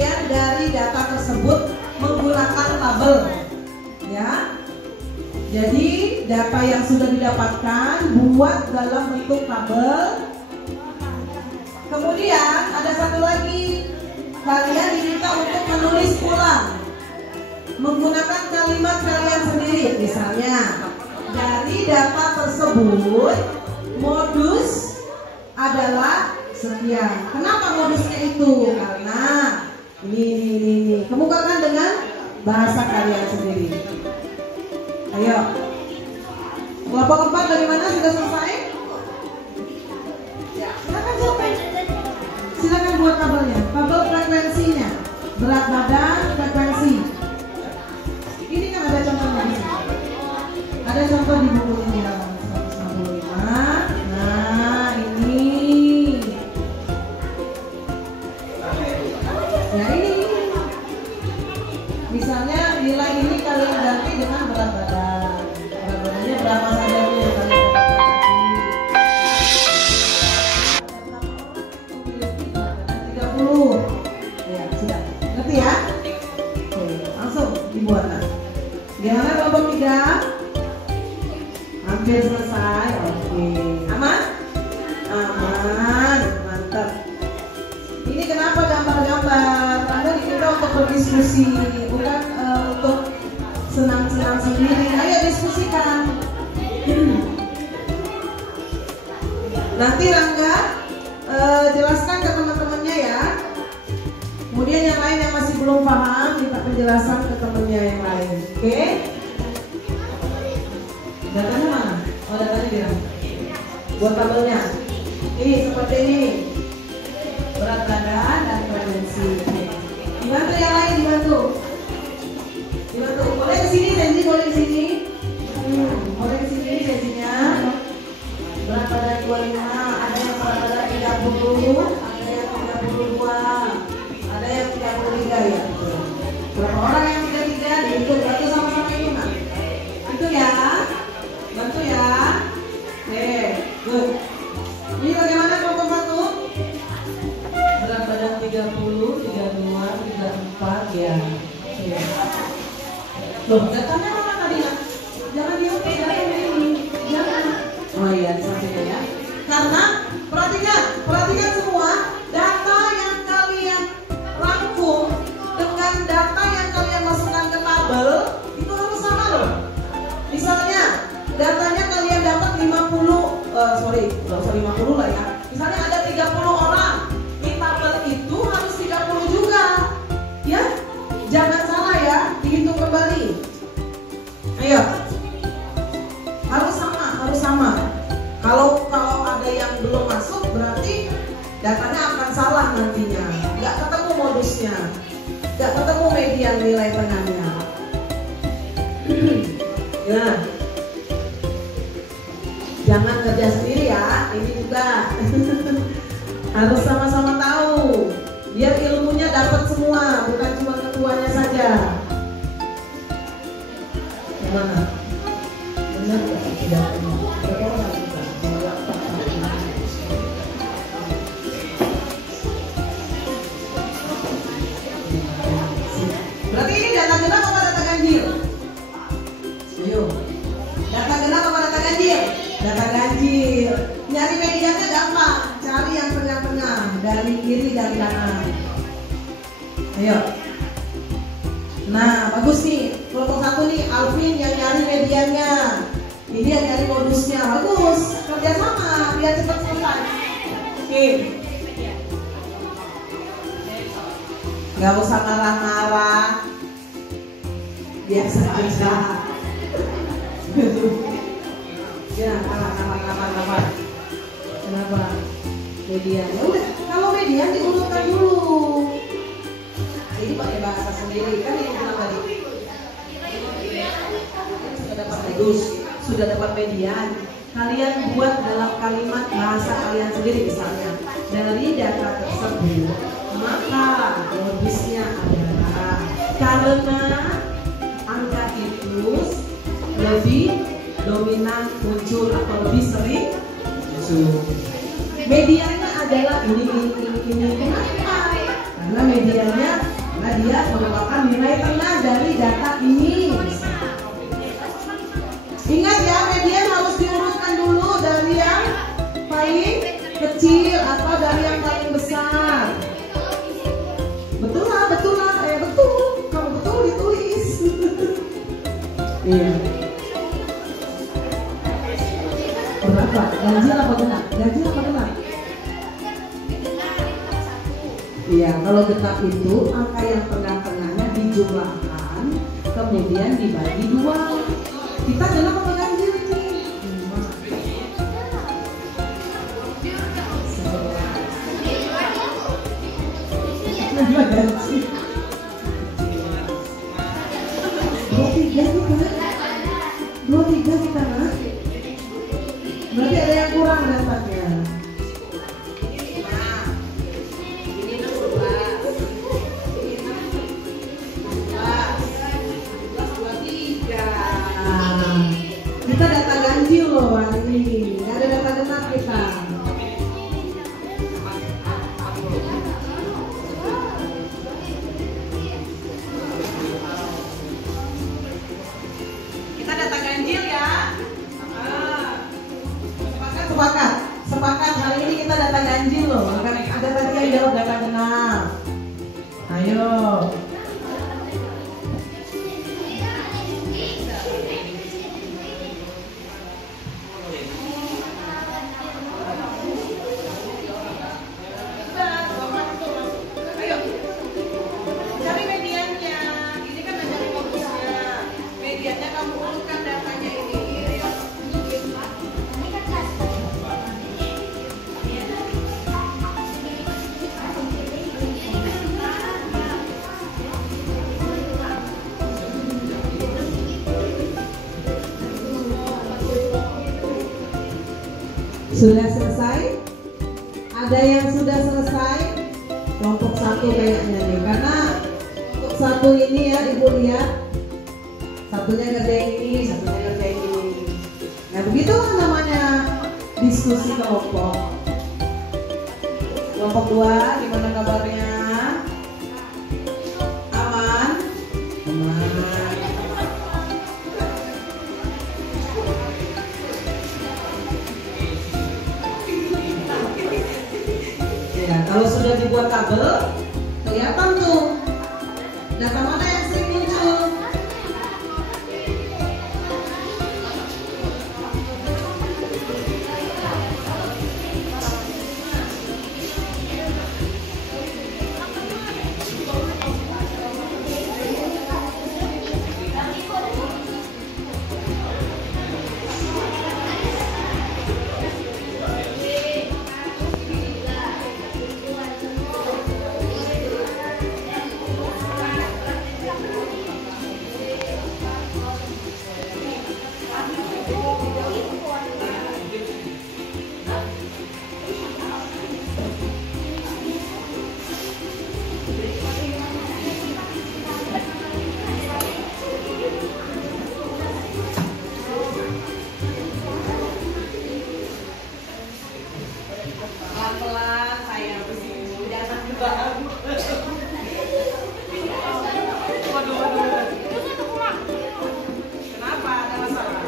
Kemudian dari data tersebut menggunakan tabel, ya. Jadi data yang sudah didapatkan buat dalam bentuk tabel. Kemudian ada satu lagi, kalian diminta untuk menulis ulang menggunakan kalimat kalian sendiri. Misalnya dari data tersebut modus adalah sekian. Kenapa modusnya itu? Karena ini. Kemukakan dengan bahasa kalian sendiri. Ayo. Kelompok 4 bagaimana? Sudah selesai? Ya, silakan jawab. Silakan buat tabelnya. Tabel frekuensinya, berat badan, frekuensi. Ini kan ada contohnya di sini. Ada contoh di buku ini ya. 165. Nah, ini. Ya ini. Misalnya nilai ini kalian ganti dengan berat badan. Berat badannya berapa saja nih yang kalian dapat? 30. Ya, sudah. Ngerti ya? Oke, langsung dibuat. Gimana kelompok 3? Hampir selesai. Oke. Aman? Aman. Mantap. Ini kenapa gambar-gambar? Anda diminta untuk berdiskusi, bukan untuk senang-senang sendiri. Ayo diskusikan. Nanti Rangga jelaskan ke teman-temannya ya. Kemudian yang lain yang masih belum paham minta penjelasan ke temannya yang lain. Oke? Datanya mana? Oh, datanya di Rangga. Buat tabelnya. Ini seperti ini. Berat badan dan frekuensi. Dibantu yang lain, dibantu. Boleh kesini, Sensi, boleh kesini. Boleh kesini, Sensinya. Berat badan 25, ada yang berat badan 30, ada yang 32, ada yang 33 ya. Berapa orang yang 33? Dihitung, bantu sama-sama ini, Mak. Itu ya. Bantu ya. Oke, good. Ini bagaimana kelompok 1? Berat badan 30, 32, 34 ya. Loh, datanya mana tadi? Jangan dioke, datanya ini. Jangan. Oh iya, di sampingnya ya. Karena perhatikan semua data yang kalian rangkum dengan data yang kalian masukkan ke tabel itu harus sama loh. Misalnya datanya kalian dapat 50 lah ya. Misalnya ada 30 orang. Itu harus 30 juga ya, jangan salah ya, dihitung kembali. Ayo, harus sama. Kalau ada yang belum masuk berarti datanya akan salah nantinya, nggak ketemu modusnya, nggak ketemu median nilai tengahnya. Ya, jangan kerja sendiri ya, ini juga harus sama-sama tahu, biar ilmunya dapat semua, bukan cuma ketuanya saja. Gimana? Benar nggak? Tidak benar. Berarti ini data genap apa data ganjil? Ayo, data genap apa data ganjil? Data ganjil. Nyari mediannya gampang. Cari yang tengah-tengah, dari kiri dan kanan. Ayo. Nah, bagus nih. Kelompok 1 nih, Alvin yang nyari mediannya. Ini yang nyari modusnya. Bagus. Kerjasama biar cepat selesai. Oke. Gak usah marah-marah. Biasa aja. Ya, kalah. Kenapa? Median. Ya udah, kalau median diurutkan dulu. Ini pakai bahasa sendiri kan yang bilang tadi. Sudah dapat modus, sudah dapat median. Kalian buat dalam kalimat bahasa kalian sendiri, misalnya dari data tersebut, maka modusnya adalah karena angka itu lebih dominan muncul atau lebih sering muncul. Mediannya adalah ini. Kenapa? Karena mediannya dia merupakan nilai tengah dari data ini. Ingat ya, median harus diurutkan dulu dari yang paling kecil atau dari yang paling besar. Betul lah, betul. Kamu betul ditulis. Iya. Berapa? Ganjil apa genap? Iya, kalau genap itu angka yang tengah-tengahnya dijumlahkan, kemudian dibagi 2. Kita genap apa ganjil ini? Ganjil. 23 kita nak. Berarti ada yang kurang dapatnya. Kita data ganjil loh hari ini, nggak ada data genap kita. Kita data ganjil ya. Sepakat hari ini kita data ganjil loh. Ada tadi yang jawab data genap. Ayo. Sudah selesai? Ada yang sudah selesai? Kelompok 1 kayaknya nih, karena kelompok 1 ini ya Ibu lihat, satunya ngerjain ini, satunya ngerjain ini. Nah begitulah namanya diskusi kelompok. Kelompok 2 gimana kabarnya? Aman? Aman. Kalau sudah dibuat tabel, kelihatan tuh data mana yang sering muncul. Pelan-pelan sayang, jangan juga. Kenapa? Ada masalah?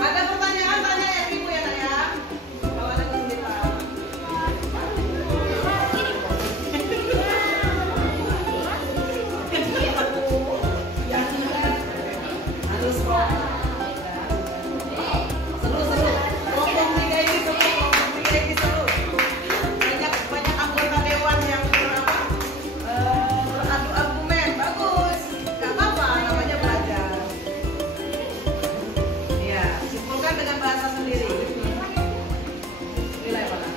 Ada pertanyaan, tanya ya Ibu ya Nak ya. Kalau ada kesulitan. Harus kok. Seru. Kelompok 3 ini seru. Banyak anggota dewan yang beradu argumen, bagus. Gak apa-apa, namanya belajar. Iya, simpulkan dengan bahasa sendiri. Nilai mana?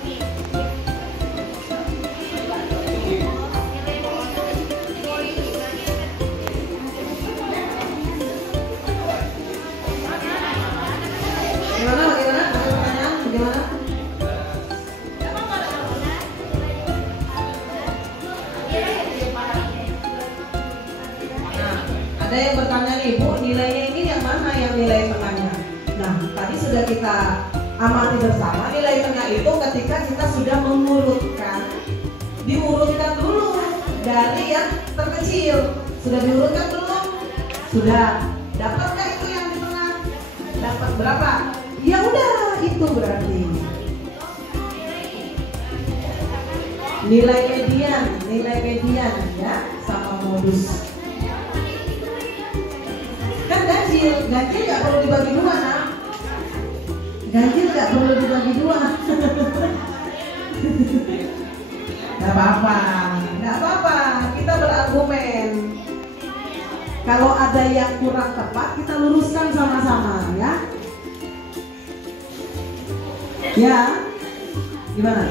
Gimana? Ada pertanyaan? Gimana? Ada yang bertanya nih, Bu, nilainya ini yang mana yang nilai tengahnya? Nah, tadi sudah kita amati bersama, nilai tengah itu ketika kita sudah mengurutkan, diurutkan dulu dari yang terkecil. Sudah diurutkan belum? Sudah. Dapat nggak itu yang di tengah? Dapat berapa? Ya udah, itu berarti nilai median ya, sama modus. Kan ganjil nggak perlu dibagi dua, nah. Ganjil nggak perlu dibagi dua. Nggak apa-apa, kita berargumen. Kalau ada yang kurang tepat, kita luruskan sama-sama ya. Ya, gimana?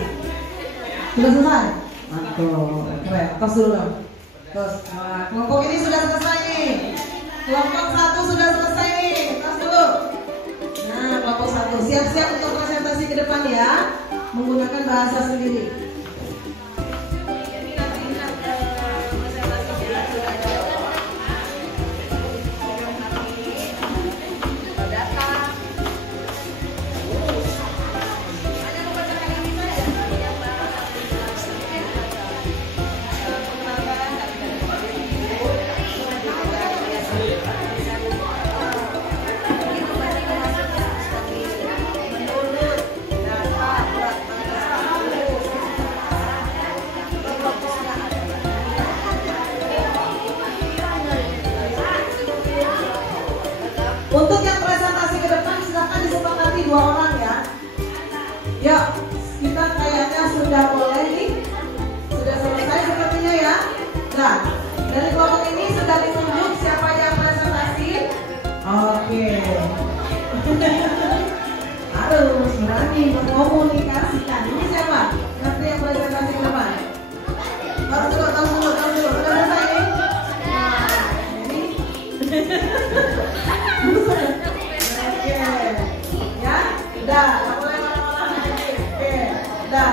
Sudah selesai? Mantap, keren. Tos dulu dong. Tos. Nah, kelompok ini sudah selesai nih. Kelompok 1 sudah selesai nih. Tos dulu. Nah, kelompok 1 siap-siap untuk presentasi ke depan ya, menggunakan bahasa sendiri. Untuk yang presentasi ke depan silakan disepakati 2 orang ya. Yuk, kita kayaknya sudah boleh nih. Sudah selesai sepertinya ya. Nah, dari kelompok ini sudah ditunjuk siapa yang presentasi. Oke. Harus berani mengkomunikasikan. Ini siapa? Nanti yang presentasi ke depan. Tahu dulu. Sudah selesai nih? Nah, ini. Oke, ya, udah, nggak boleh malah-malah. Oke, udah,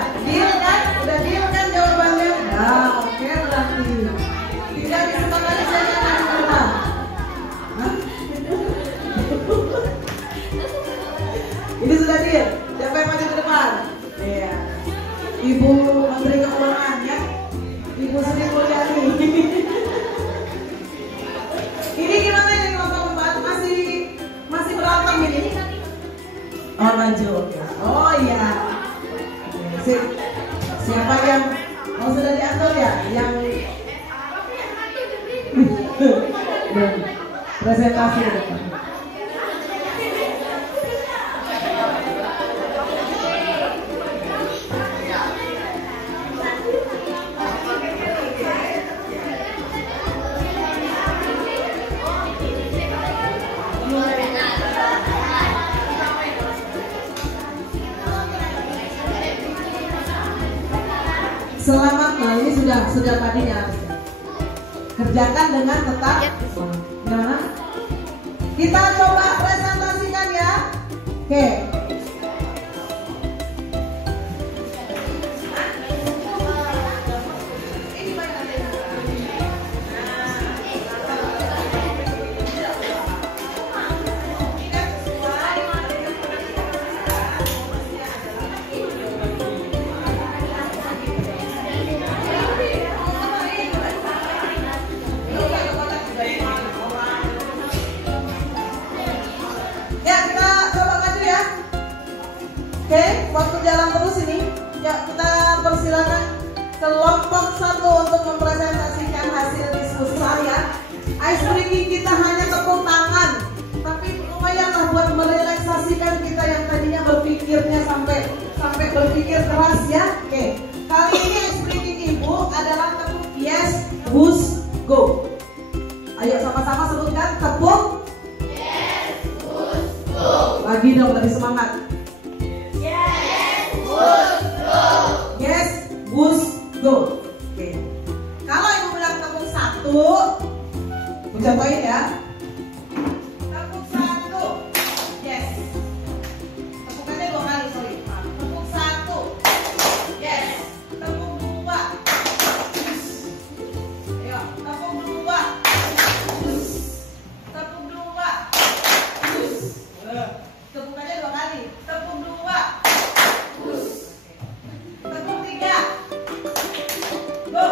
deal kan jawabannya? Nah, oke berarti tidak disepakati saja kan semua. Ini sudah deal. Siapa yang maju ke depan? Iya, Ibu Menteri Keuangan ya, Ibu Sri Mulyani. Ini gimana ini kelompok 4? Masih berantem ini? Oh maju. Oh iya. Siapa yang sudah diatur ya? Yang presentasi ke depan. Selamat, nah ini sudah tadinya. Kerjakan dengan tetap. Gimana? Kita coba presentasikan ya. Oke. Oke, waktu jalan terus ini. Ya, kita persilakan kelompok 1 untuk mempresentasikan hasil diskusi saya. Ice breaking kita hanya tepuk tangan, tapi lumayanlah buat merelaksasikan kita yang tadinya berpikirnya sampai berpikir keras ya. Oke, kali ini ice breaking Ibu adalah tepuk yes, push, go. Ayo sama-sama sebutkan tepuk yes, push, go. Lagi dong, lebih semangat. Yes, push, go. Oke. Kalau Ibu bilang tepuk 1, Ibu contohin ya. Tepuk 1, yes. Tepukannya 2 kali, sorry. Tepuk 1, yes. Tepuk 2, ayo. Tepuk 2, tepuk 2, tepukannya 2 kali. Tepuk 2. Tepuk 3, go.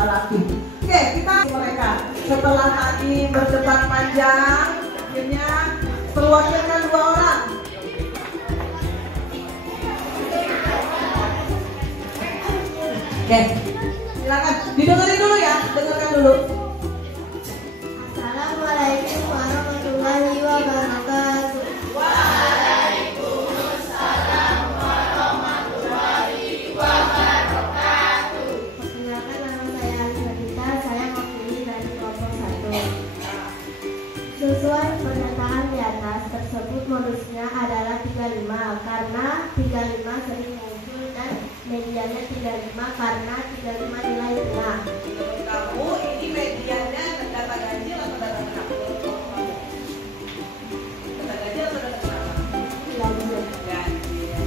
kita latih. Oke, kita mereka setelah tadi berdebat panjang, akhirnya terwakilkan 2 orang. Oke, silakan didengarin dulu ya, dengarkan dulu. Assalamualaikum warahmatullahi wabarakatuh. Waalaikumsalam warahmatullahi wabarakatuh. Perkenalkan, nama saya Alisa. Saya mewakili dari kelompok 1. Sesuai pernyataan di atas tersebut, modusnya adalah 35 karena 35 sering muncul dan medianya 35 karena 35 nilai tengah. Menurut kamu ini medianya data ganjil atau data genap? Data ganjil atau data genap? Ganjil. Ganjil.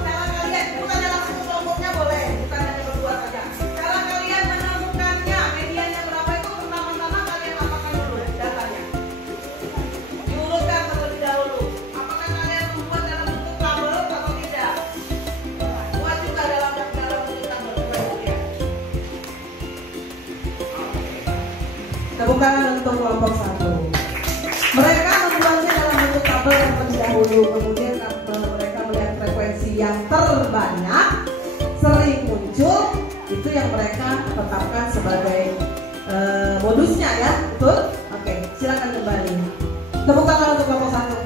Cara kalian, bukan langsung kelompoknya boleh, bukan hanya berdua saja. Cara kalian menemukannya, medianya berapa itu pertama-tama kalian apakan dulu datanya. Diurutkan terlebih dahulu. Apakah kalian membuat dalam bentuk tabel atau tidak? Buat juga dalam bentuk tabel. Coba lihat. Tepuk tangan untuk kelompok 1. Mereka membuatnya dalam bentuk tabel terlebih dahulu. Kemudian mereka melihat frekuensi yang terbanyak, sering muncul, itu yang mereka tetapkan sebagai modusnya ya, betul? Oke, silakan kembali. Tepuk tangan untuk kelompok 1.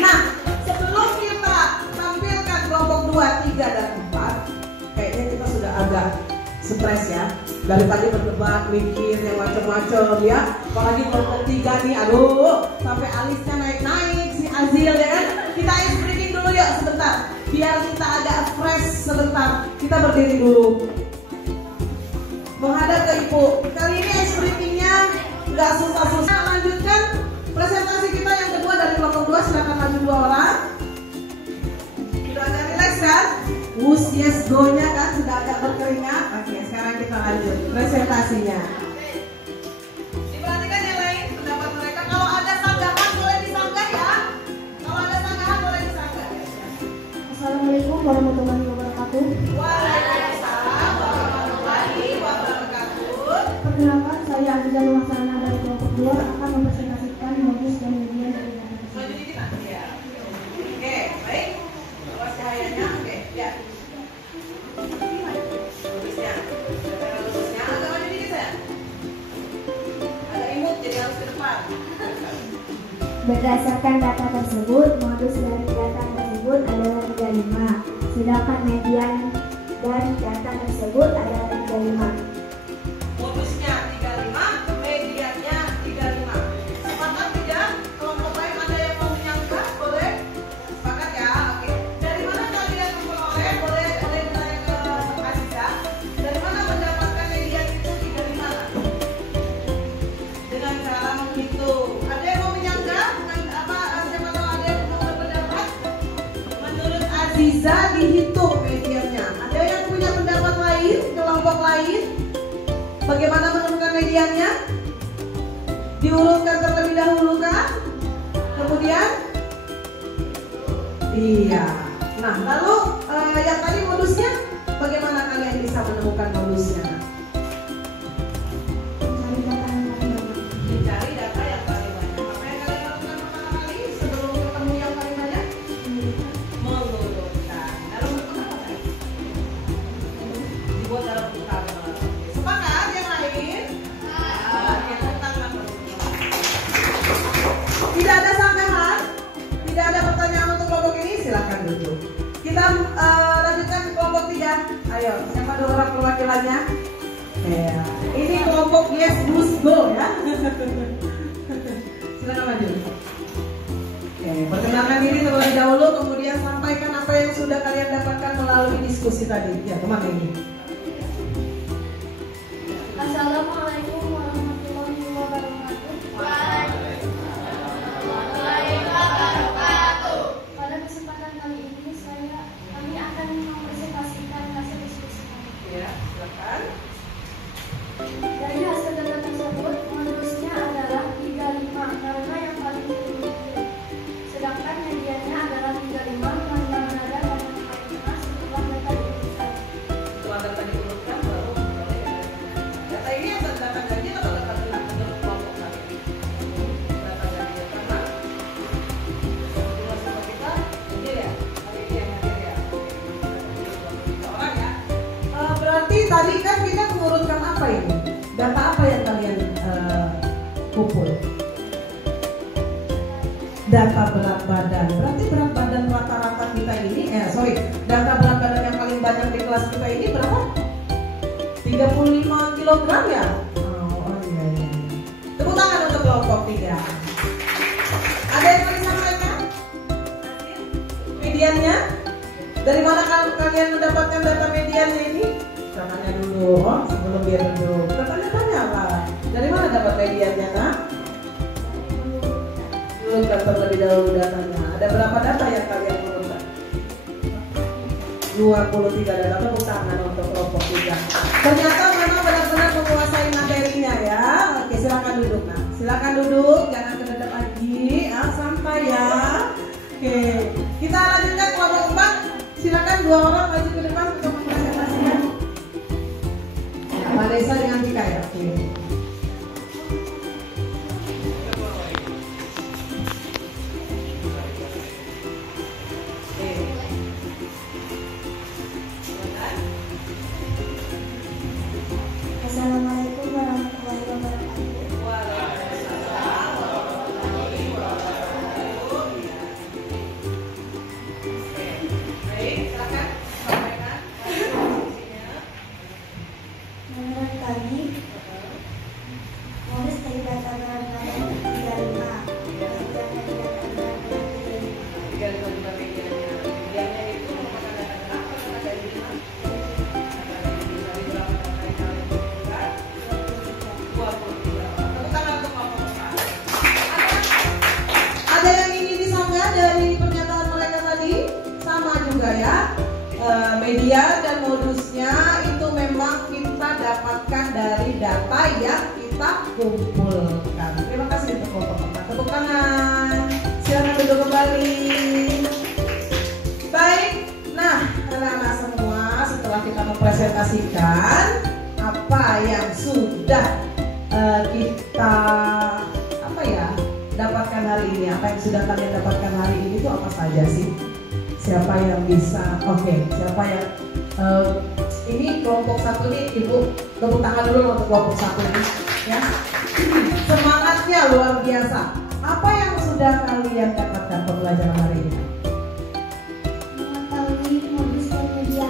Nah, sebelum kita tampilkan kelompok 2, 3, dan 4, kayaknya kita sudah agak stres ya. Dari tadi berdebat, mikir yang macam-macam ya. Apalagi kelompok 3 nih, aduh, sampai alisnya naik-naik si Azil ya kan. Kita ice breaking dulu yuk sebentar, biar kita agak fresh sebentar. Kita berdiri dulu, menghadap ke Ibu. Kali ini ice breakingnya nggak susah-susah. Lanjutkan presentasi kita yang kedua dari kelompok 2. Silakan maju 2 orang. Sudah agak relax kan? Yes, go-nya kan sudah agak berkeringat. Oke, sekarang kita lanjut presentasinya. Diperhatikan yang lain pendapat mereka. Kalau ada sanggahan boleh disanggah ya. Kalau ada sanggahan boleh disanggah. Assalamualaikum warahmatullahi wabarakatuh. Waalaikumsalam warahmatullahi wabarakatuh. Perkenalkan, saya Aziza Lumasana dari kelompok 2 akan mempresentasikan modus dan median dari data tersebut. Maju dikit lah. Ya. Oke, baik. Luas cahayanya. Oke, ya. Modusnya. Modusnya agak maju dikit ya. Agak imut jadi harus ke depan. Berdasarkan data tersebut, modus dari data tersebut adalah 35, sedangkan median dari data tersebut adalah 35. Modusnya 35, mediannya 35. Sepakat tidak? Kelompok lain ada yang mau menyangka? Boleh? Sepakat ya? Oke. Dari mana kalian memperoleh? Boleh bertanya ke Aziza. Dari mana mendapatkan median itu 35? Dengan cara menghitung. Ada yang mau menyangka? Apa? Siapa tahu ada yang mau berpendapat? Menurut Aziza dihitung mediannya. Ada yang punya pendapat lain? Kelompok lain? Bagaimana menemukan mediannya? Diurutkan terlebih dahulu kan? Kemudian? Iya. Nah, lalu yang tadi modusnya, bagaimana kalian bisa menemukan modusnya? Mencari data yang paling banyak. Apa yang kalian lakukan pertama kali sebelum ketemu yang paling banyak? Mengurutkan. Dalam bentuk apa tadi? Dibuat dalam bentuk tabel. Sepakat yang lain? Tepuk tangan. Tidak ada sanggahan? Tidak ada pertanyaan untuk kelompok ini? Silakan duduk. Kita lanjutkan ke kelompok 3. Ayo, siapa dulu orang perwakilannya? Ya. Ini kelompok Yes Bus Go ya. Silakan maju. Oke, perkenalkan diri terlebih dahulu, kemudian sampaikan apa yang sudah kalian dapatkan melalui diskusi tadi. Ya, kemana ini? Assalamualaikum warahmatullahi wabarakatuh. Pada kesempatan kali ini kami akan mempresentasikan hasil diskusi kami. Ya, silakan. Dari hasil data tersebut, modusnya adalah 35 karena yang paling sering muncul. Sedangkan mediannya adalah 35 karena berada pada berat badan. Berarti berat badan rata-rata kita ini, data berat badan yang paling banyak di kelas kita ini berapa? 35 kg ya? Oh iya. Tepuk tangan untuk kelompok 3. Ada yang mau disampaikan? Mediannya? Dari mana kalian mendapatkan data mediannya ini? Tanya dulu, sebelum dia duduk. Tanya apa? Dari mana dapat mediannya, nak? Dulu terlebih dahulu datanya. Ada berapa data yang kalian urutkan? 23 data. Tepuk tangan untuk kelompok 3. Ternyata memang benar-benar menguasai materinya ya. Oke, silakan duduk, nak. Silakan duduk, jangan kedap lagi. Santai ya. Oke, kita lanjutkan kelompok 4. Silakan 2 orang maju ke depan untuk mempresentasikan. Vanessa dengan Tika ya. Oke. Assalamualaikum warahmatullahi wabarakatuh. Menurut kami, modus dari data berat badan 35. Ada yang ingin disampaikan dari pernyataan mereka tadi? Sama juga ya. Media dan modusnya itu memang kita dapatkan dari data yang kita kumpulkan. Terima kasih untuk kelompok 4. Tepuk tangan. Silakan duduk kembali. Baik. Nah, anak-anak semua, setelah kita mempresentasikan apa yang sudah kita dapatkan hari ini, apa yang sudah kalian dapatkan hari ini itu apa saja sih? Siapa yang bisa? Oke, siapa yang ini kelompok 1 nih, Ibu tepuk tangan dulu untuk kelompok 1 ini ya. Semangatnya luar biasa. Apa yang sudah kalian dapatkan pembelajaran hari ini? Mengetahui modus dan media.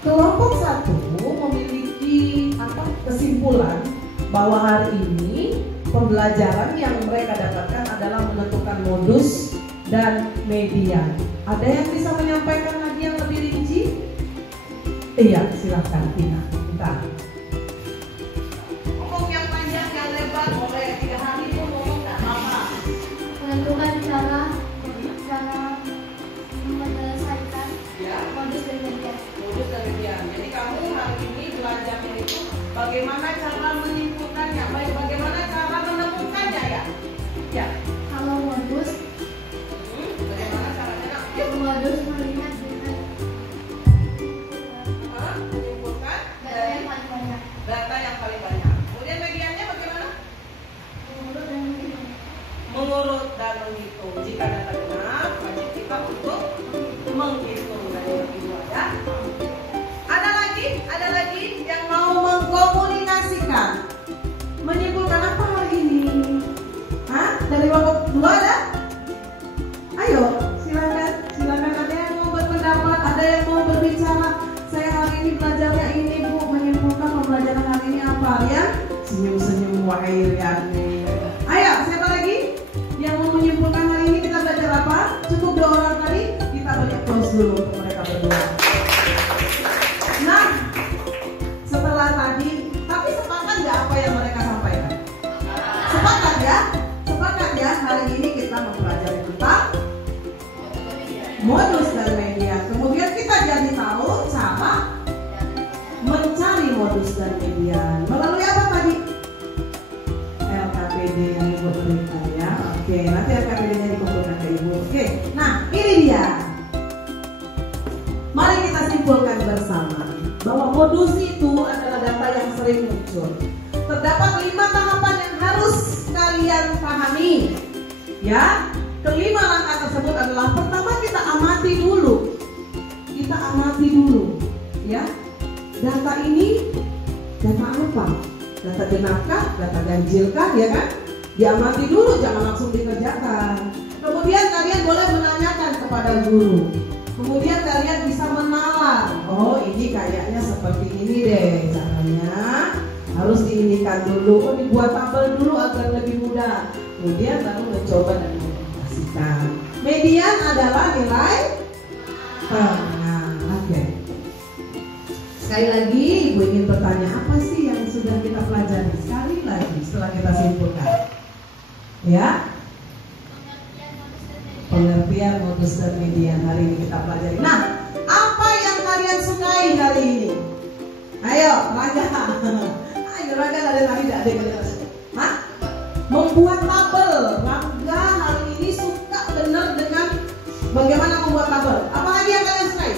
Kelompok 1 memiliki kesimpulan bahwa hari ini pembelajaran yang mereka dapatkan adalah menentukan modus dan media. Ada yang bisa menyampaikan lagi yang lebih rinci? Iya, silakan Tina. Bentar. Ngomong yang panjang, yang lebar, boleh 3 hari pun ngomong nggak apa-apa. Menentukan cara menyelesaikan modus dan media. Modus dan media. Jadi kamu hari ini belajarnya itu bagaimana cara menyimpulkannya, bagaimana cara menemukannya ya. Ya. Kalau modus, Bagaimana caranya? modus melihat dengan menyimpulkan data yang paling banyak. data yang paling banyak. Kemudian medianya bagaimana? Mengurut dan menghitung. Jika data benar, wajib kita untuk menghitung dari kedua ya. Ada lagi yang mau mengkomunikasikan, menyimpulkan apa hari ini? Dari kelompok 2 ada? Ayo, silakan ada yang mau berpendapat, ada yang mau berbicara. Saya hari ini belajarnya ini Bu, menyimpulkan pembelajaran hari ini apa ya? Senyum-senyum wahai Riani. Ayo, siapa lagi yang mau menyimpulkan hari ini kita belajar apa? Cukup 2 orang tadi, kita beri applause dulu untuk mereka berdua. Nah, setelah tadi, tapi sepakat nggak apa yang mereka sampaikan? Sepakat ya? Sepakat ya? Hari ini kita mempelajari tentang modus dan media. Kemudian kita jadi tahu cara mencari modus dan media. Melalui apa tadi? LKPD yang Ibu berikan ya. Oke, nanti LKPD-nya dikumpulkan ke Ibu. Oke, nah ini dia. Mari kita simpulkan bersama bahwa modus itu adalah data yang sering muncul. Terdapat 5 tahapan yang harus kalian pahami. Ya, kelima langkah tersebut adalah pertama kita amati dulu. Kita amati dulu, ya. Data ini data apa? Data genapkah? Data ganjilkah? Ya kan? Diamati dulu, jangan langsung dikerjakan. Kemudian kalian boleh menanyakan kepada guru. Kemudian kalian bisa menalar. Oh, ini kayaknya seperti ini deh caranya. Harus diinikan dulu. Oh, dibuat tabel dulu agar lebih mudah. Kemudian baru mencoba dan mengoperasikan. Median adalah nilai tengah. Oke. Sekali lagi, Ibu ingin bertanya, apa sih yang sudah kita pelajari? Sekali lagi setelah kita simpulkan. Ya. Pengertian modus dan median hari ini kita pelajari. Nah, apa yang kalian sukai hari ini? Ayo, Raga. Ayo, Raga dari tadi tidak ada yang suka. Hah? Membuat tabel. Raga hari ini suka benar dengan bagaimana membuat tabel. Apalagi yang kalian sukai?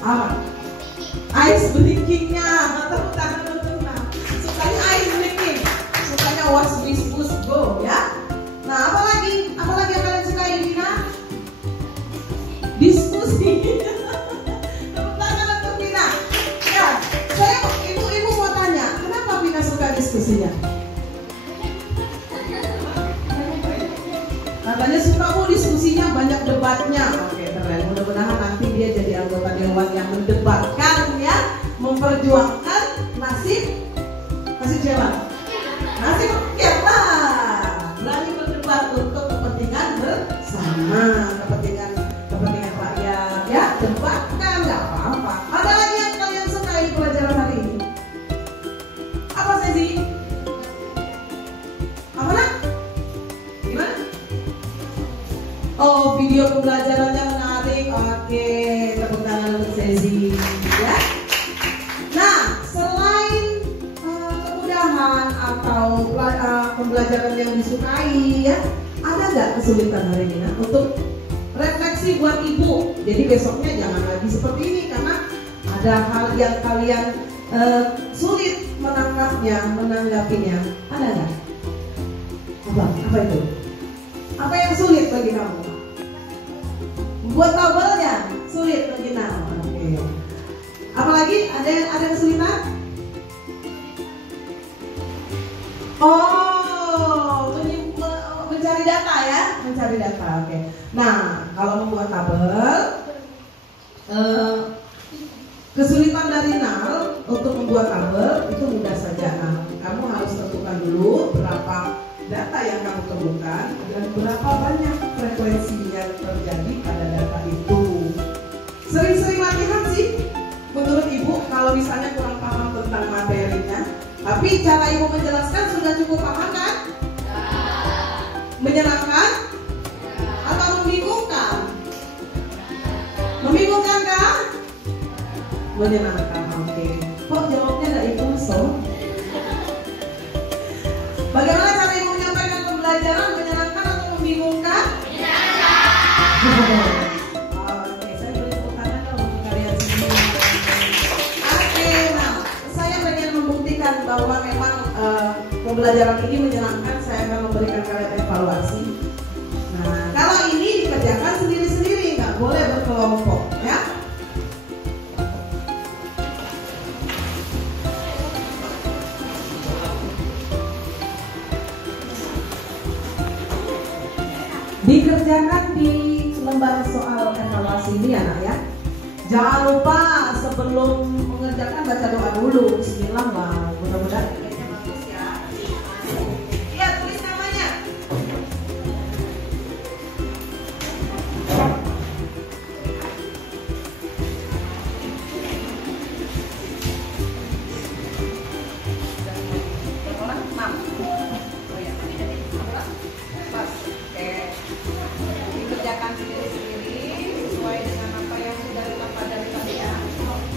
Apa? Ice breaking-nya. Tepuk tangan untuk Nah. Sukanya ice breaking. Sukanya watch this bus go, ya. Nah, apalagi yang kalian sukai, Vina? Diskusi. Tepuk tangan untuk Vina. Ya, saya ibu mau tanya, kenapa Vina suka diskusinya? Katanya suka diskusinya, banyak debatnya. Oke, keren. Mudah-mudahan nanti dia jadi anggota dewan yang mendebatkan, ya, memperjuangkan nasib jalan. Nasib rakyat. Berani berdebat untuk kepentingan bersama, kepentingan rakyat, ya. Debatkan, nggak apa-apa. Ada lagi yang kalian sukai pelajaran hari ini? Apa sesi? Apa nak? Gimana? Oh, video pembelajarannya menarik. Oke, tepuk tangan untuk sesi, ya. Nah, selain kemudahan atau pembelajaran yang disukai, ya, ada nggak kesulitan hari ini? Nah, untuk refleksi buat ibu. Jadi besoknya jangan lagi seperti ini karena ada hal yang kalian sulit menanggapinya. Ada nggak? Apa itu? Apa yang sulit bagi kamu? Buat tabelnya sulit bagi kamu. Oke. Apalagi ada kesulitan? Oh, mencari data, ya, mencari data. Oke. Nah, kalau membuat tabel, kesulitan dari nol untuk membuat tabel itu mudah saja. Nah, kamu harus tentukan dulu berapa data yang kamu temukan dan berapa banyak frekuensi yang terjadi pada data itu. Sering-sering latihan sih, menurut ibu, kalau misalnya kurang paham tentang materinya. Tapi cara ibu menjelaskan sudah cukup paham kan? Menyenangkan? Atau membingungkan? Membingungkan kan? Menyenangkan, oke. Kok jawabnya dari pulso? Bagaimana cara ibu menyampaikan pembelajaran? Menyenangkan atau membingungkan? Menyenangkan. Oke, saya beri tepuk tangan dong untuk kalian semua. Oke, nah, saya ingin membuktikan bahwa memang pembelajaran ini menyenangkan. Saya akan memberikan kalian evaluasi. Nah, kalau ini dikerjakan sendiri-sendiri, nggak boleh berkelompok, ya. Dikerjakan di lembar soal evaluasi ini, anak, ya. Jangan lupa sebelum mengerjakan baca doa dulu. Bismillah, lah. Mudah-mudahan kayaknya bagus, ya. Iya, tulis namanya. Berapa? 6. Oh ya, pas. Oke. Dikerjakan sendiri-sendiri sesuai dengan apa yang sudah kita pelajari tadi, ya. Oke,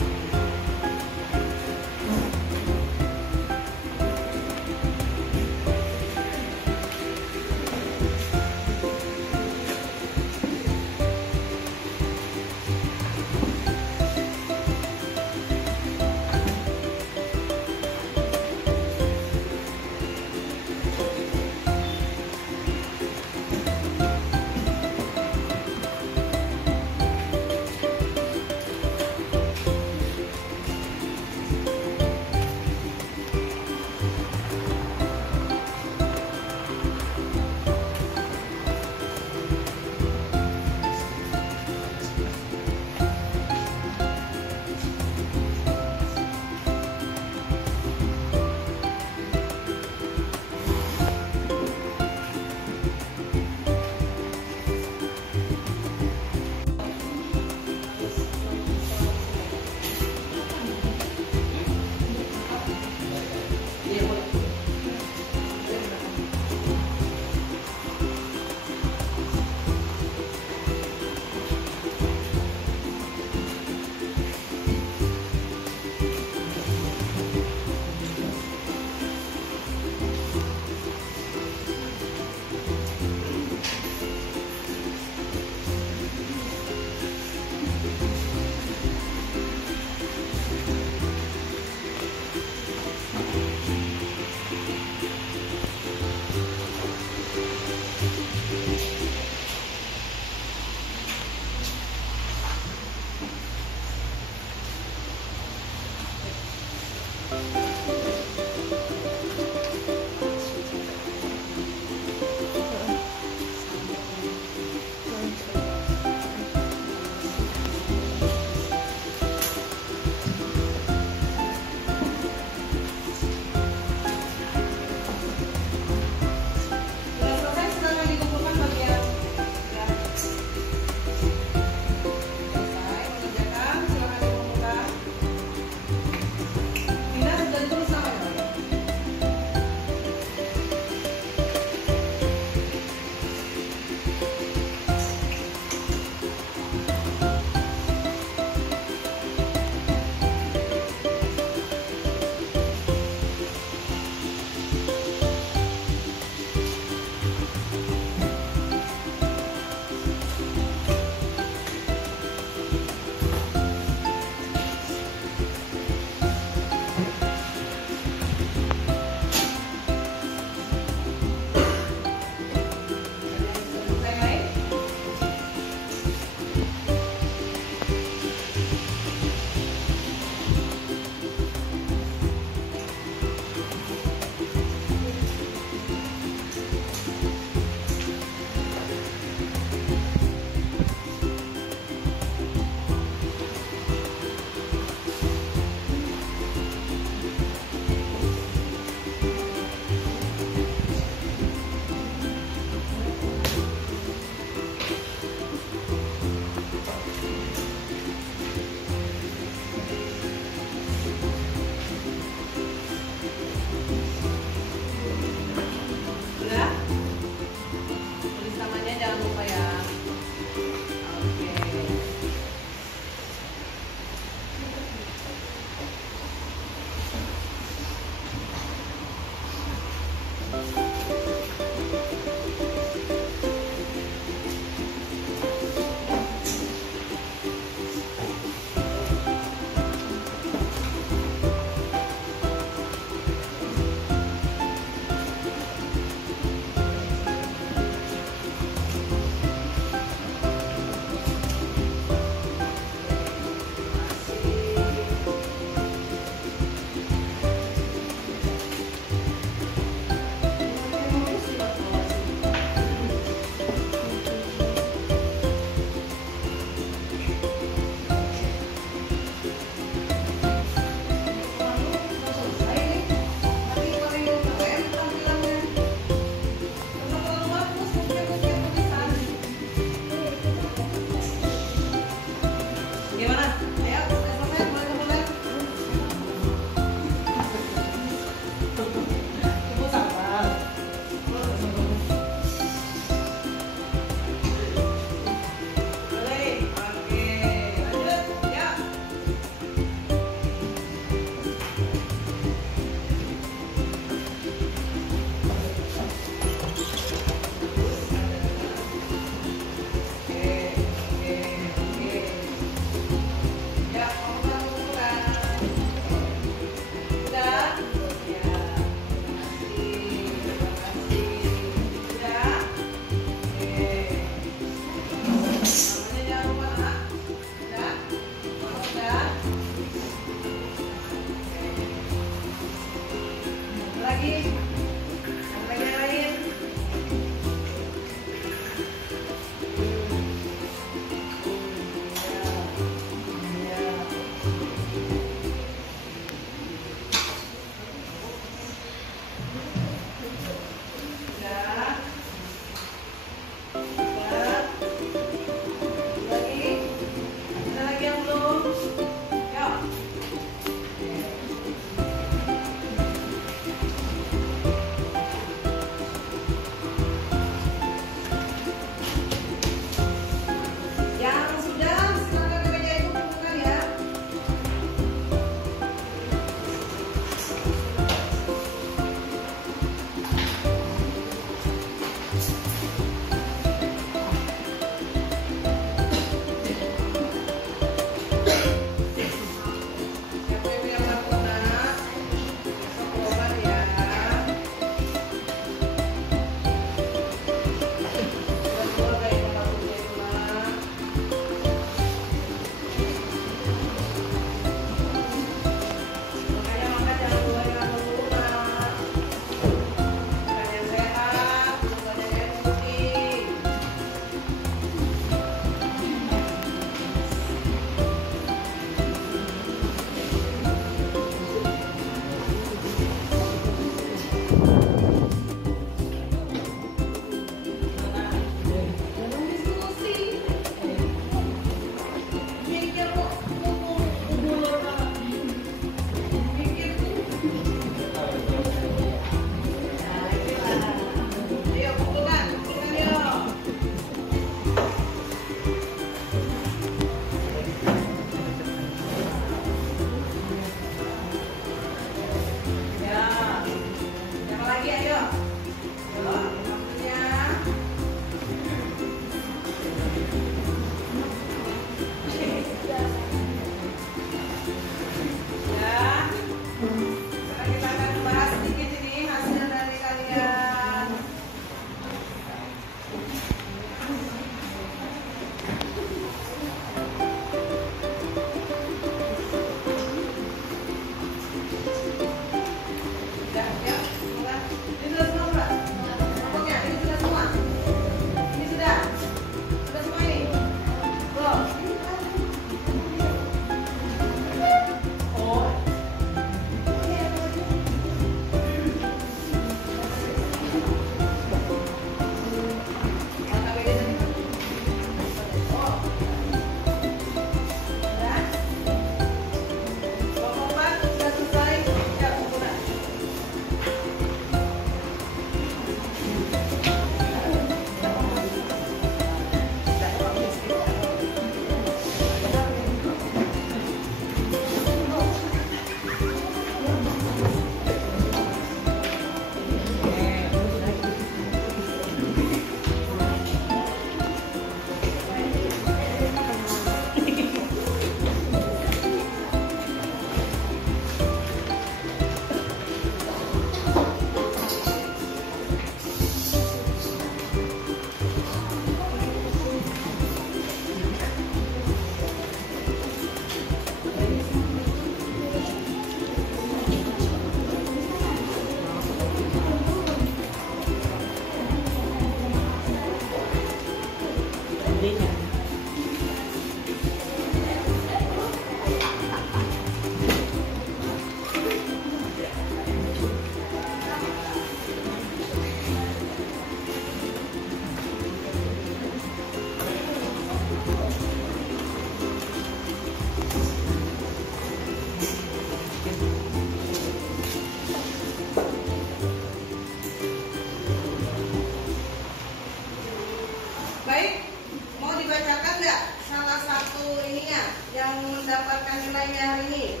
mendapatkan nilainya hari ini?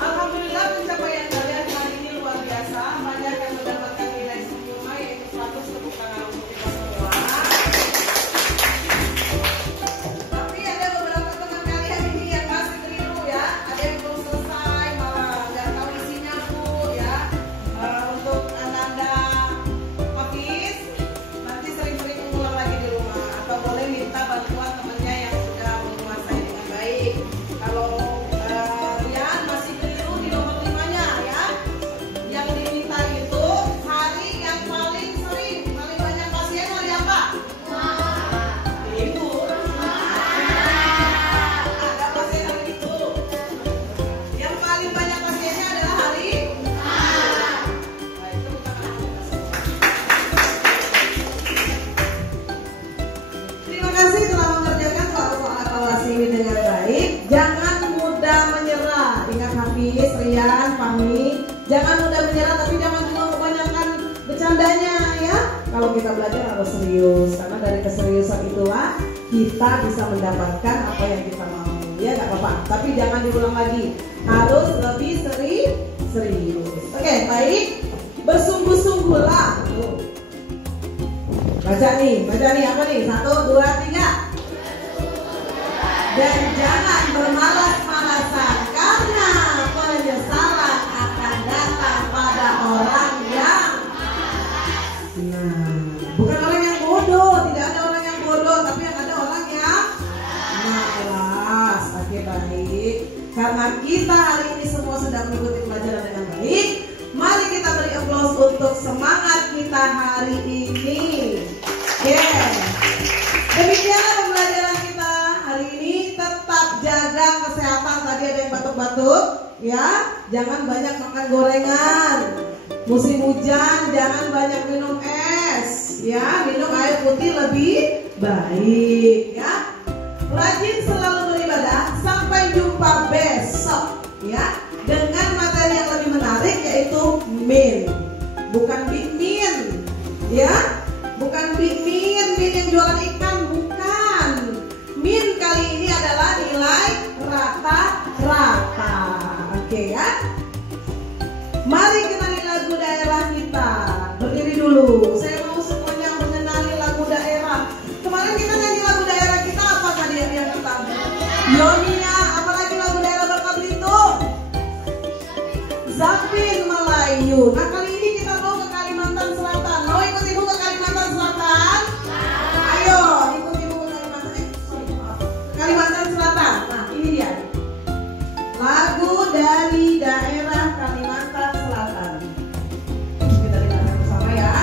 Alhamdulillah pencapaian kalian hari ini luar biasa. Banyak yang mendapatkan nilai sempurna yaitu 100. Tepuk tangan untuk kita semua. Tapi ada beberapa teman kalian ini yang masih keliru ya. Ada yang belum selesai malah nggak tahu isinya Bu ya. Untuk Ananda Hafiz nanti sering-sering mengulang lagi di rumah atau boleh minta bantuan temannya yang sudah menguasai dengan baik. Kalau Rian masih keliru di nomor 5-nya ya. Yang diminta itu hari yang paling sering, paling banyak pasien hari apa? Minggu. Ada pasien hari Minggu. Yang paling banyak pasiennya adalah hari Baik, tepuk tangan untuk kita semua. Terima kasih telah mengerjakan soal-soal evaluasi ini dengan baik. Jangan mudah menyerah. Ingat Hafiz, Rian, Fahmi, jangan mudah menyerah, tapi jangan juga kebanyakan bercandanya ya. Kalau kita belajar harus serius, karena dari keseriusan itulah kita bisa mendapatkan apa yang kita mau. Ya nggak apa-apa, tapi jangan diulang lagi. Harus lebih serius. Oke, baik. Bersungguh-sungguhlah. Baca nih apa nih? 1, 2, 3. Dan jangan bermalas-malasan karena penyesalan akan datang pada orang yang bukan orang yang bodoh, tidak ada orang yang bodoh, tapi yang ada orang yang malas. Oke, baik. Karena kita hari ini semua sedang mengikuti pelajaran dengan baik, mari kita beri aplaus untuk semangat kita hari ini. Demikianlah pembelajaran kita hari ini. Tetap jaga kesehatan. Tadi ada yang batuk-batuk ya. Jangan banyak makan gorengan. Musim hujan jangan banyak minum es ya. Minum air putih lebih baik ya. Rajin selalu beribadah. Sampai jumpa besok ya, dengan materi yang lebih menarik yaitu min. Bukan Big Min ya. Bukan Big Min yang jualan ikan, bukan. Min kali ini adalah nilai rata-rata. Oke ya. Mari kenali lagu daerah kita. Berdiri dulu. Saya mau semuanya mengenali lagu daerah. Kemarin kita nyanyi lagu daerah kita apa tadi yang pertama? Yonia, apalagi lagu daerah Bangka Belitung? Zapin Melayu. Nah, kali ini kita mau ke Kalimantan Selatan. Mau ikut ibu ke Kalimantan Selatan? Ayo, ikut ibu ke Kalimantan Selatan. Nah, ini dia. Lagu dari daerah Kalimantan Selatan. Kita dengarkan bersama ya.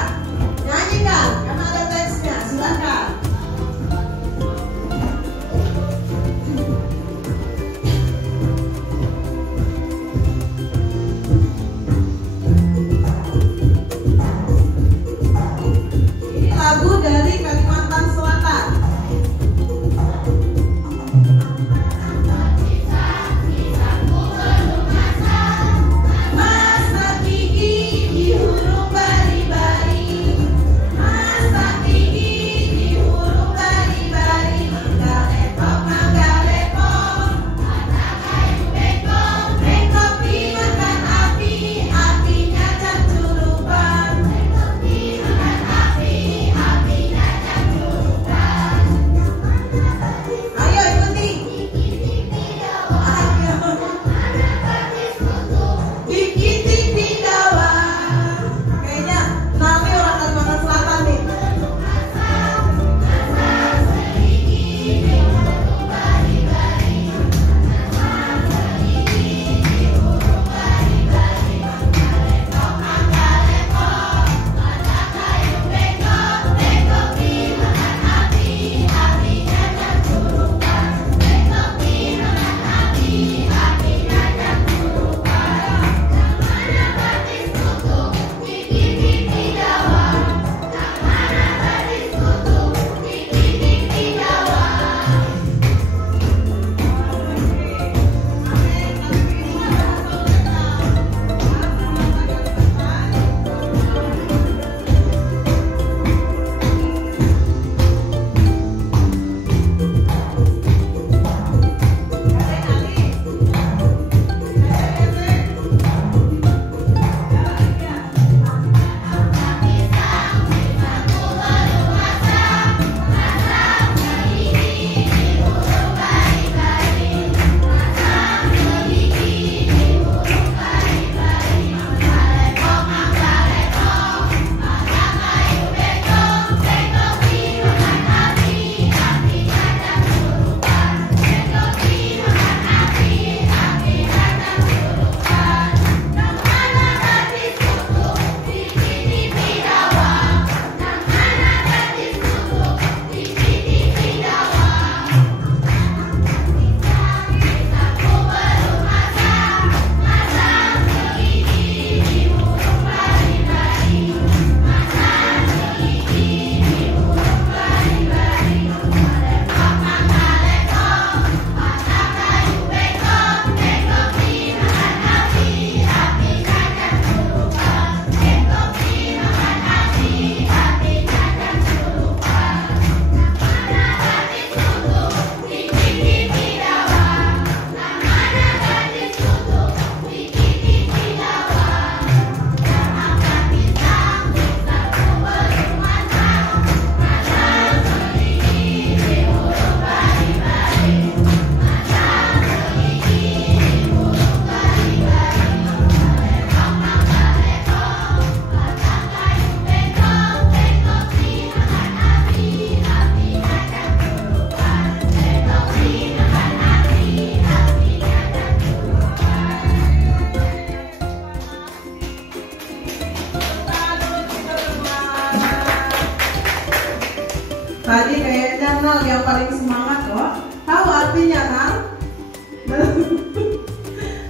Tadi kayaknya Nal yang paling semangat kok. Tahu artinya Nal?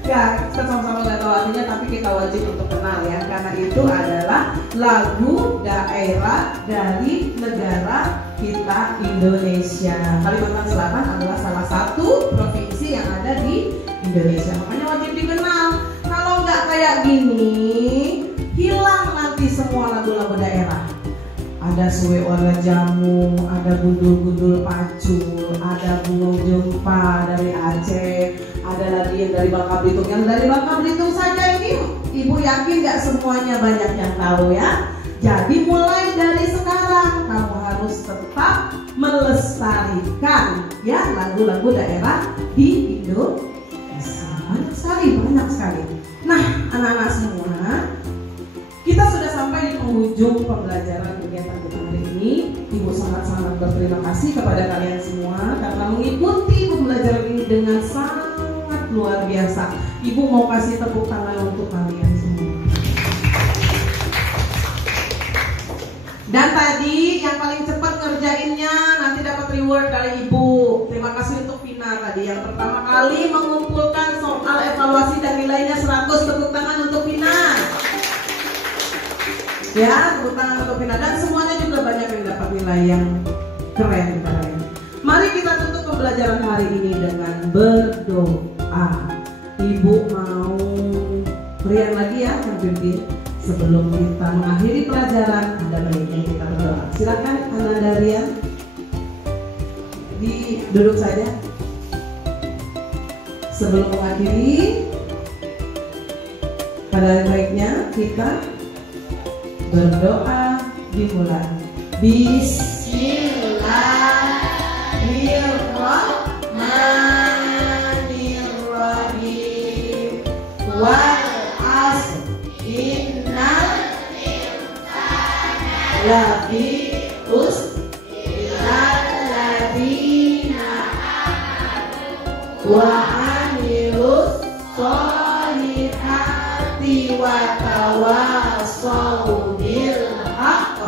Ya, kita sama-sama nggak tahu artinya, tapi kita wajib untuk kenal ya, karena itu adalah lagu daerah dari negara kita Indonesia. Kalimantan Selatan adalah salah satu provinsi yang ada di Indonesia, makanya wajib dikenal. Kalau nggak kayak gini, hilang nanti semua lagu-lagu daerah. Ada Suwe Warna Jamu, ada Gundul-Gundul Pacul, ada Bunga Jempa dari Aceh, ada lagi yang dari Bangka Belitung. Yang dari Bangka Belitung saja ini, Ibu yakin gak semuanya banyak yang tahu ya. Jadi mulai dari sekarang kamu harus tetap melestarikan ya lagu-lagu daerah di Indonesia. Banyak sekali. Nah, anak-anak semua, kita sudah sampai di penghujung pembelajaran kegiatan kita hari ini. Ibu sangat-sangat berterima kasih kepada kalian semua karena mengikuti pembelajaran ini dengan sangat luar biasa. Ibu mau kasih tepuk tangan untuk kalian semua. Dan tadi yang paling cepat ngerjainnya nanti dapat reward dari Ibu. Terima kasih untuk Vina tadi yang pertama kali mengumpulkan soal evaluasi dan nilainya 100. Tepuk tangan untuk Vina. Ya, tepuk tangan untuk Vina, dan semuanya juga banyak yang dapat nilai yang keren. Mari kita tutup pembelajaran hari ini dengan berdoa. Ibu mau berikan lagi ya, Kang Pimpin. Sebelum kita mengakhiri pelajaran, ada baiknya kita berdoa. Silakan Ananda Rian, duduk saja. Sebelum mengakhiri, pada baiknya kita berdoa dimulai. Bismillahirrahmanirrahim. Wal asr innal insana lafi khusr illal ladzina amanu wa amilus sholihati wa tawassaw bil haqq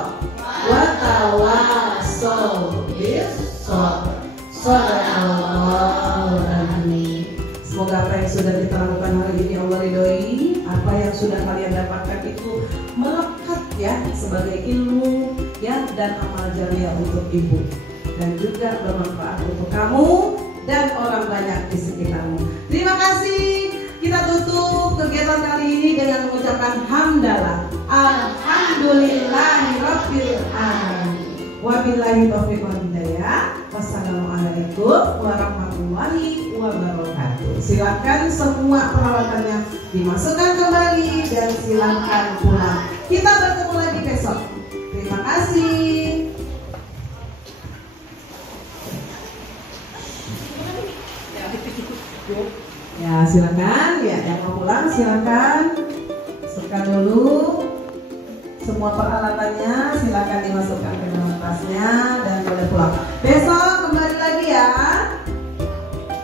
wa tawassaw bis sabr. Shadaqallahul azim. Semoga apa yang sudah kita lakukan hari ini Allah ridhoi, apa yang sudah kalian dapatkan itu melekat ya sebagai ilmu ya dan amal jariah untuk Ibu, dan juga bermanfaat untuk kamu dan orang banyak di sekitarmu. Terima kasih. Kita tutup kegiatan kali ini dengan mengucapkan hamdalah. Alhamdulillahirabbil alamin. Wabillahi taufiq wal hidayah. Wassalamualaikum warahmatullahi wabarakatuh. Silakan semua peralatannya dimasukkan kembali dan silakan pulang. Kita bertemu lagi besok. Terima kasih. Ya silakan, ya yang mau pulang silakan masukkan dulu semua peralatannya, silakan dimasukkan ke dalam tasnya dan boleh pulang. Besok kembali lagi ya.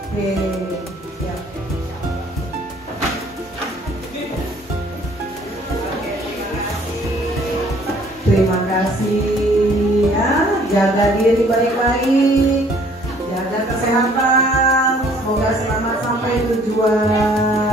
Oke, siap. Terima kasih ya, jaga diri baik-baik, jaga kesehatan. Semoga selamat sampai tujuan.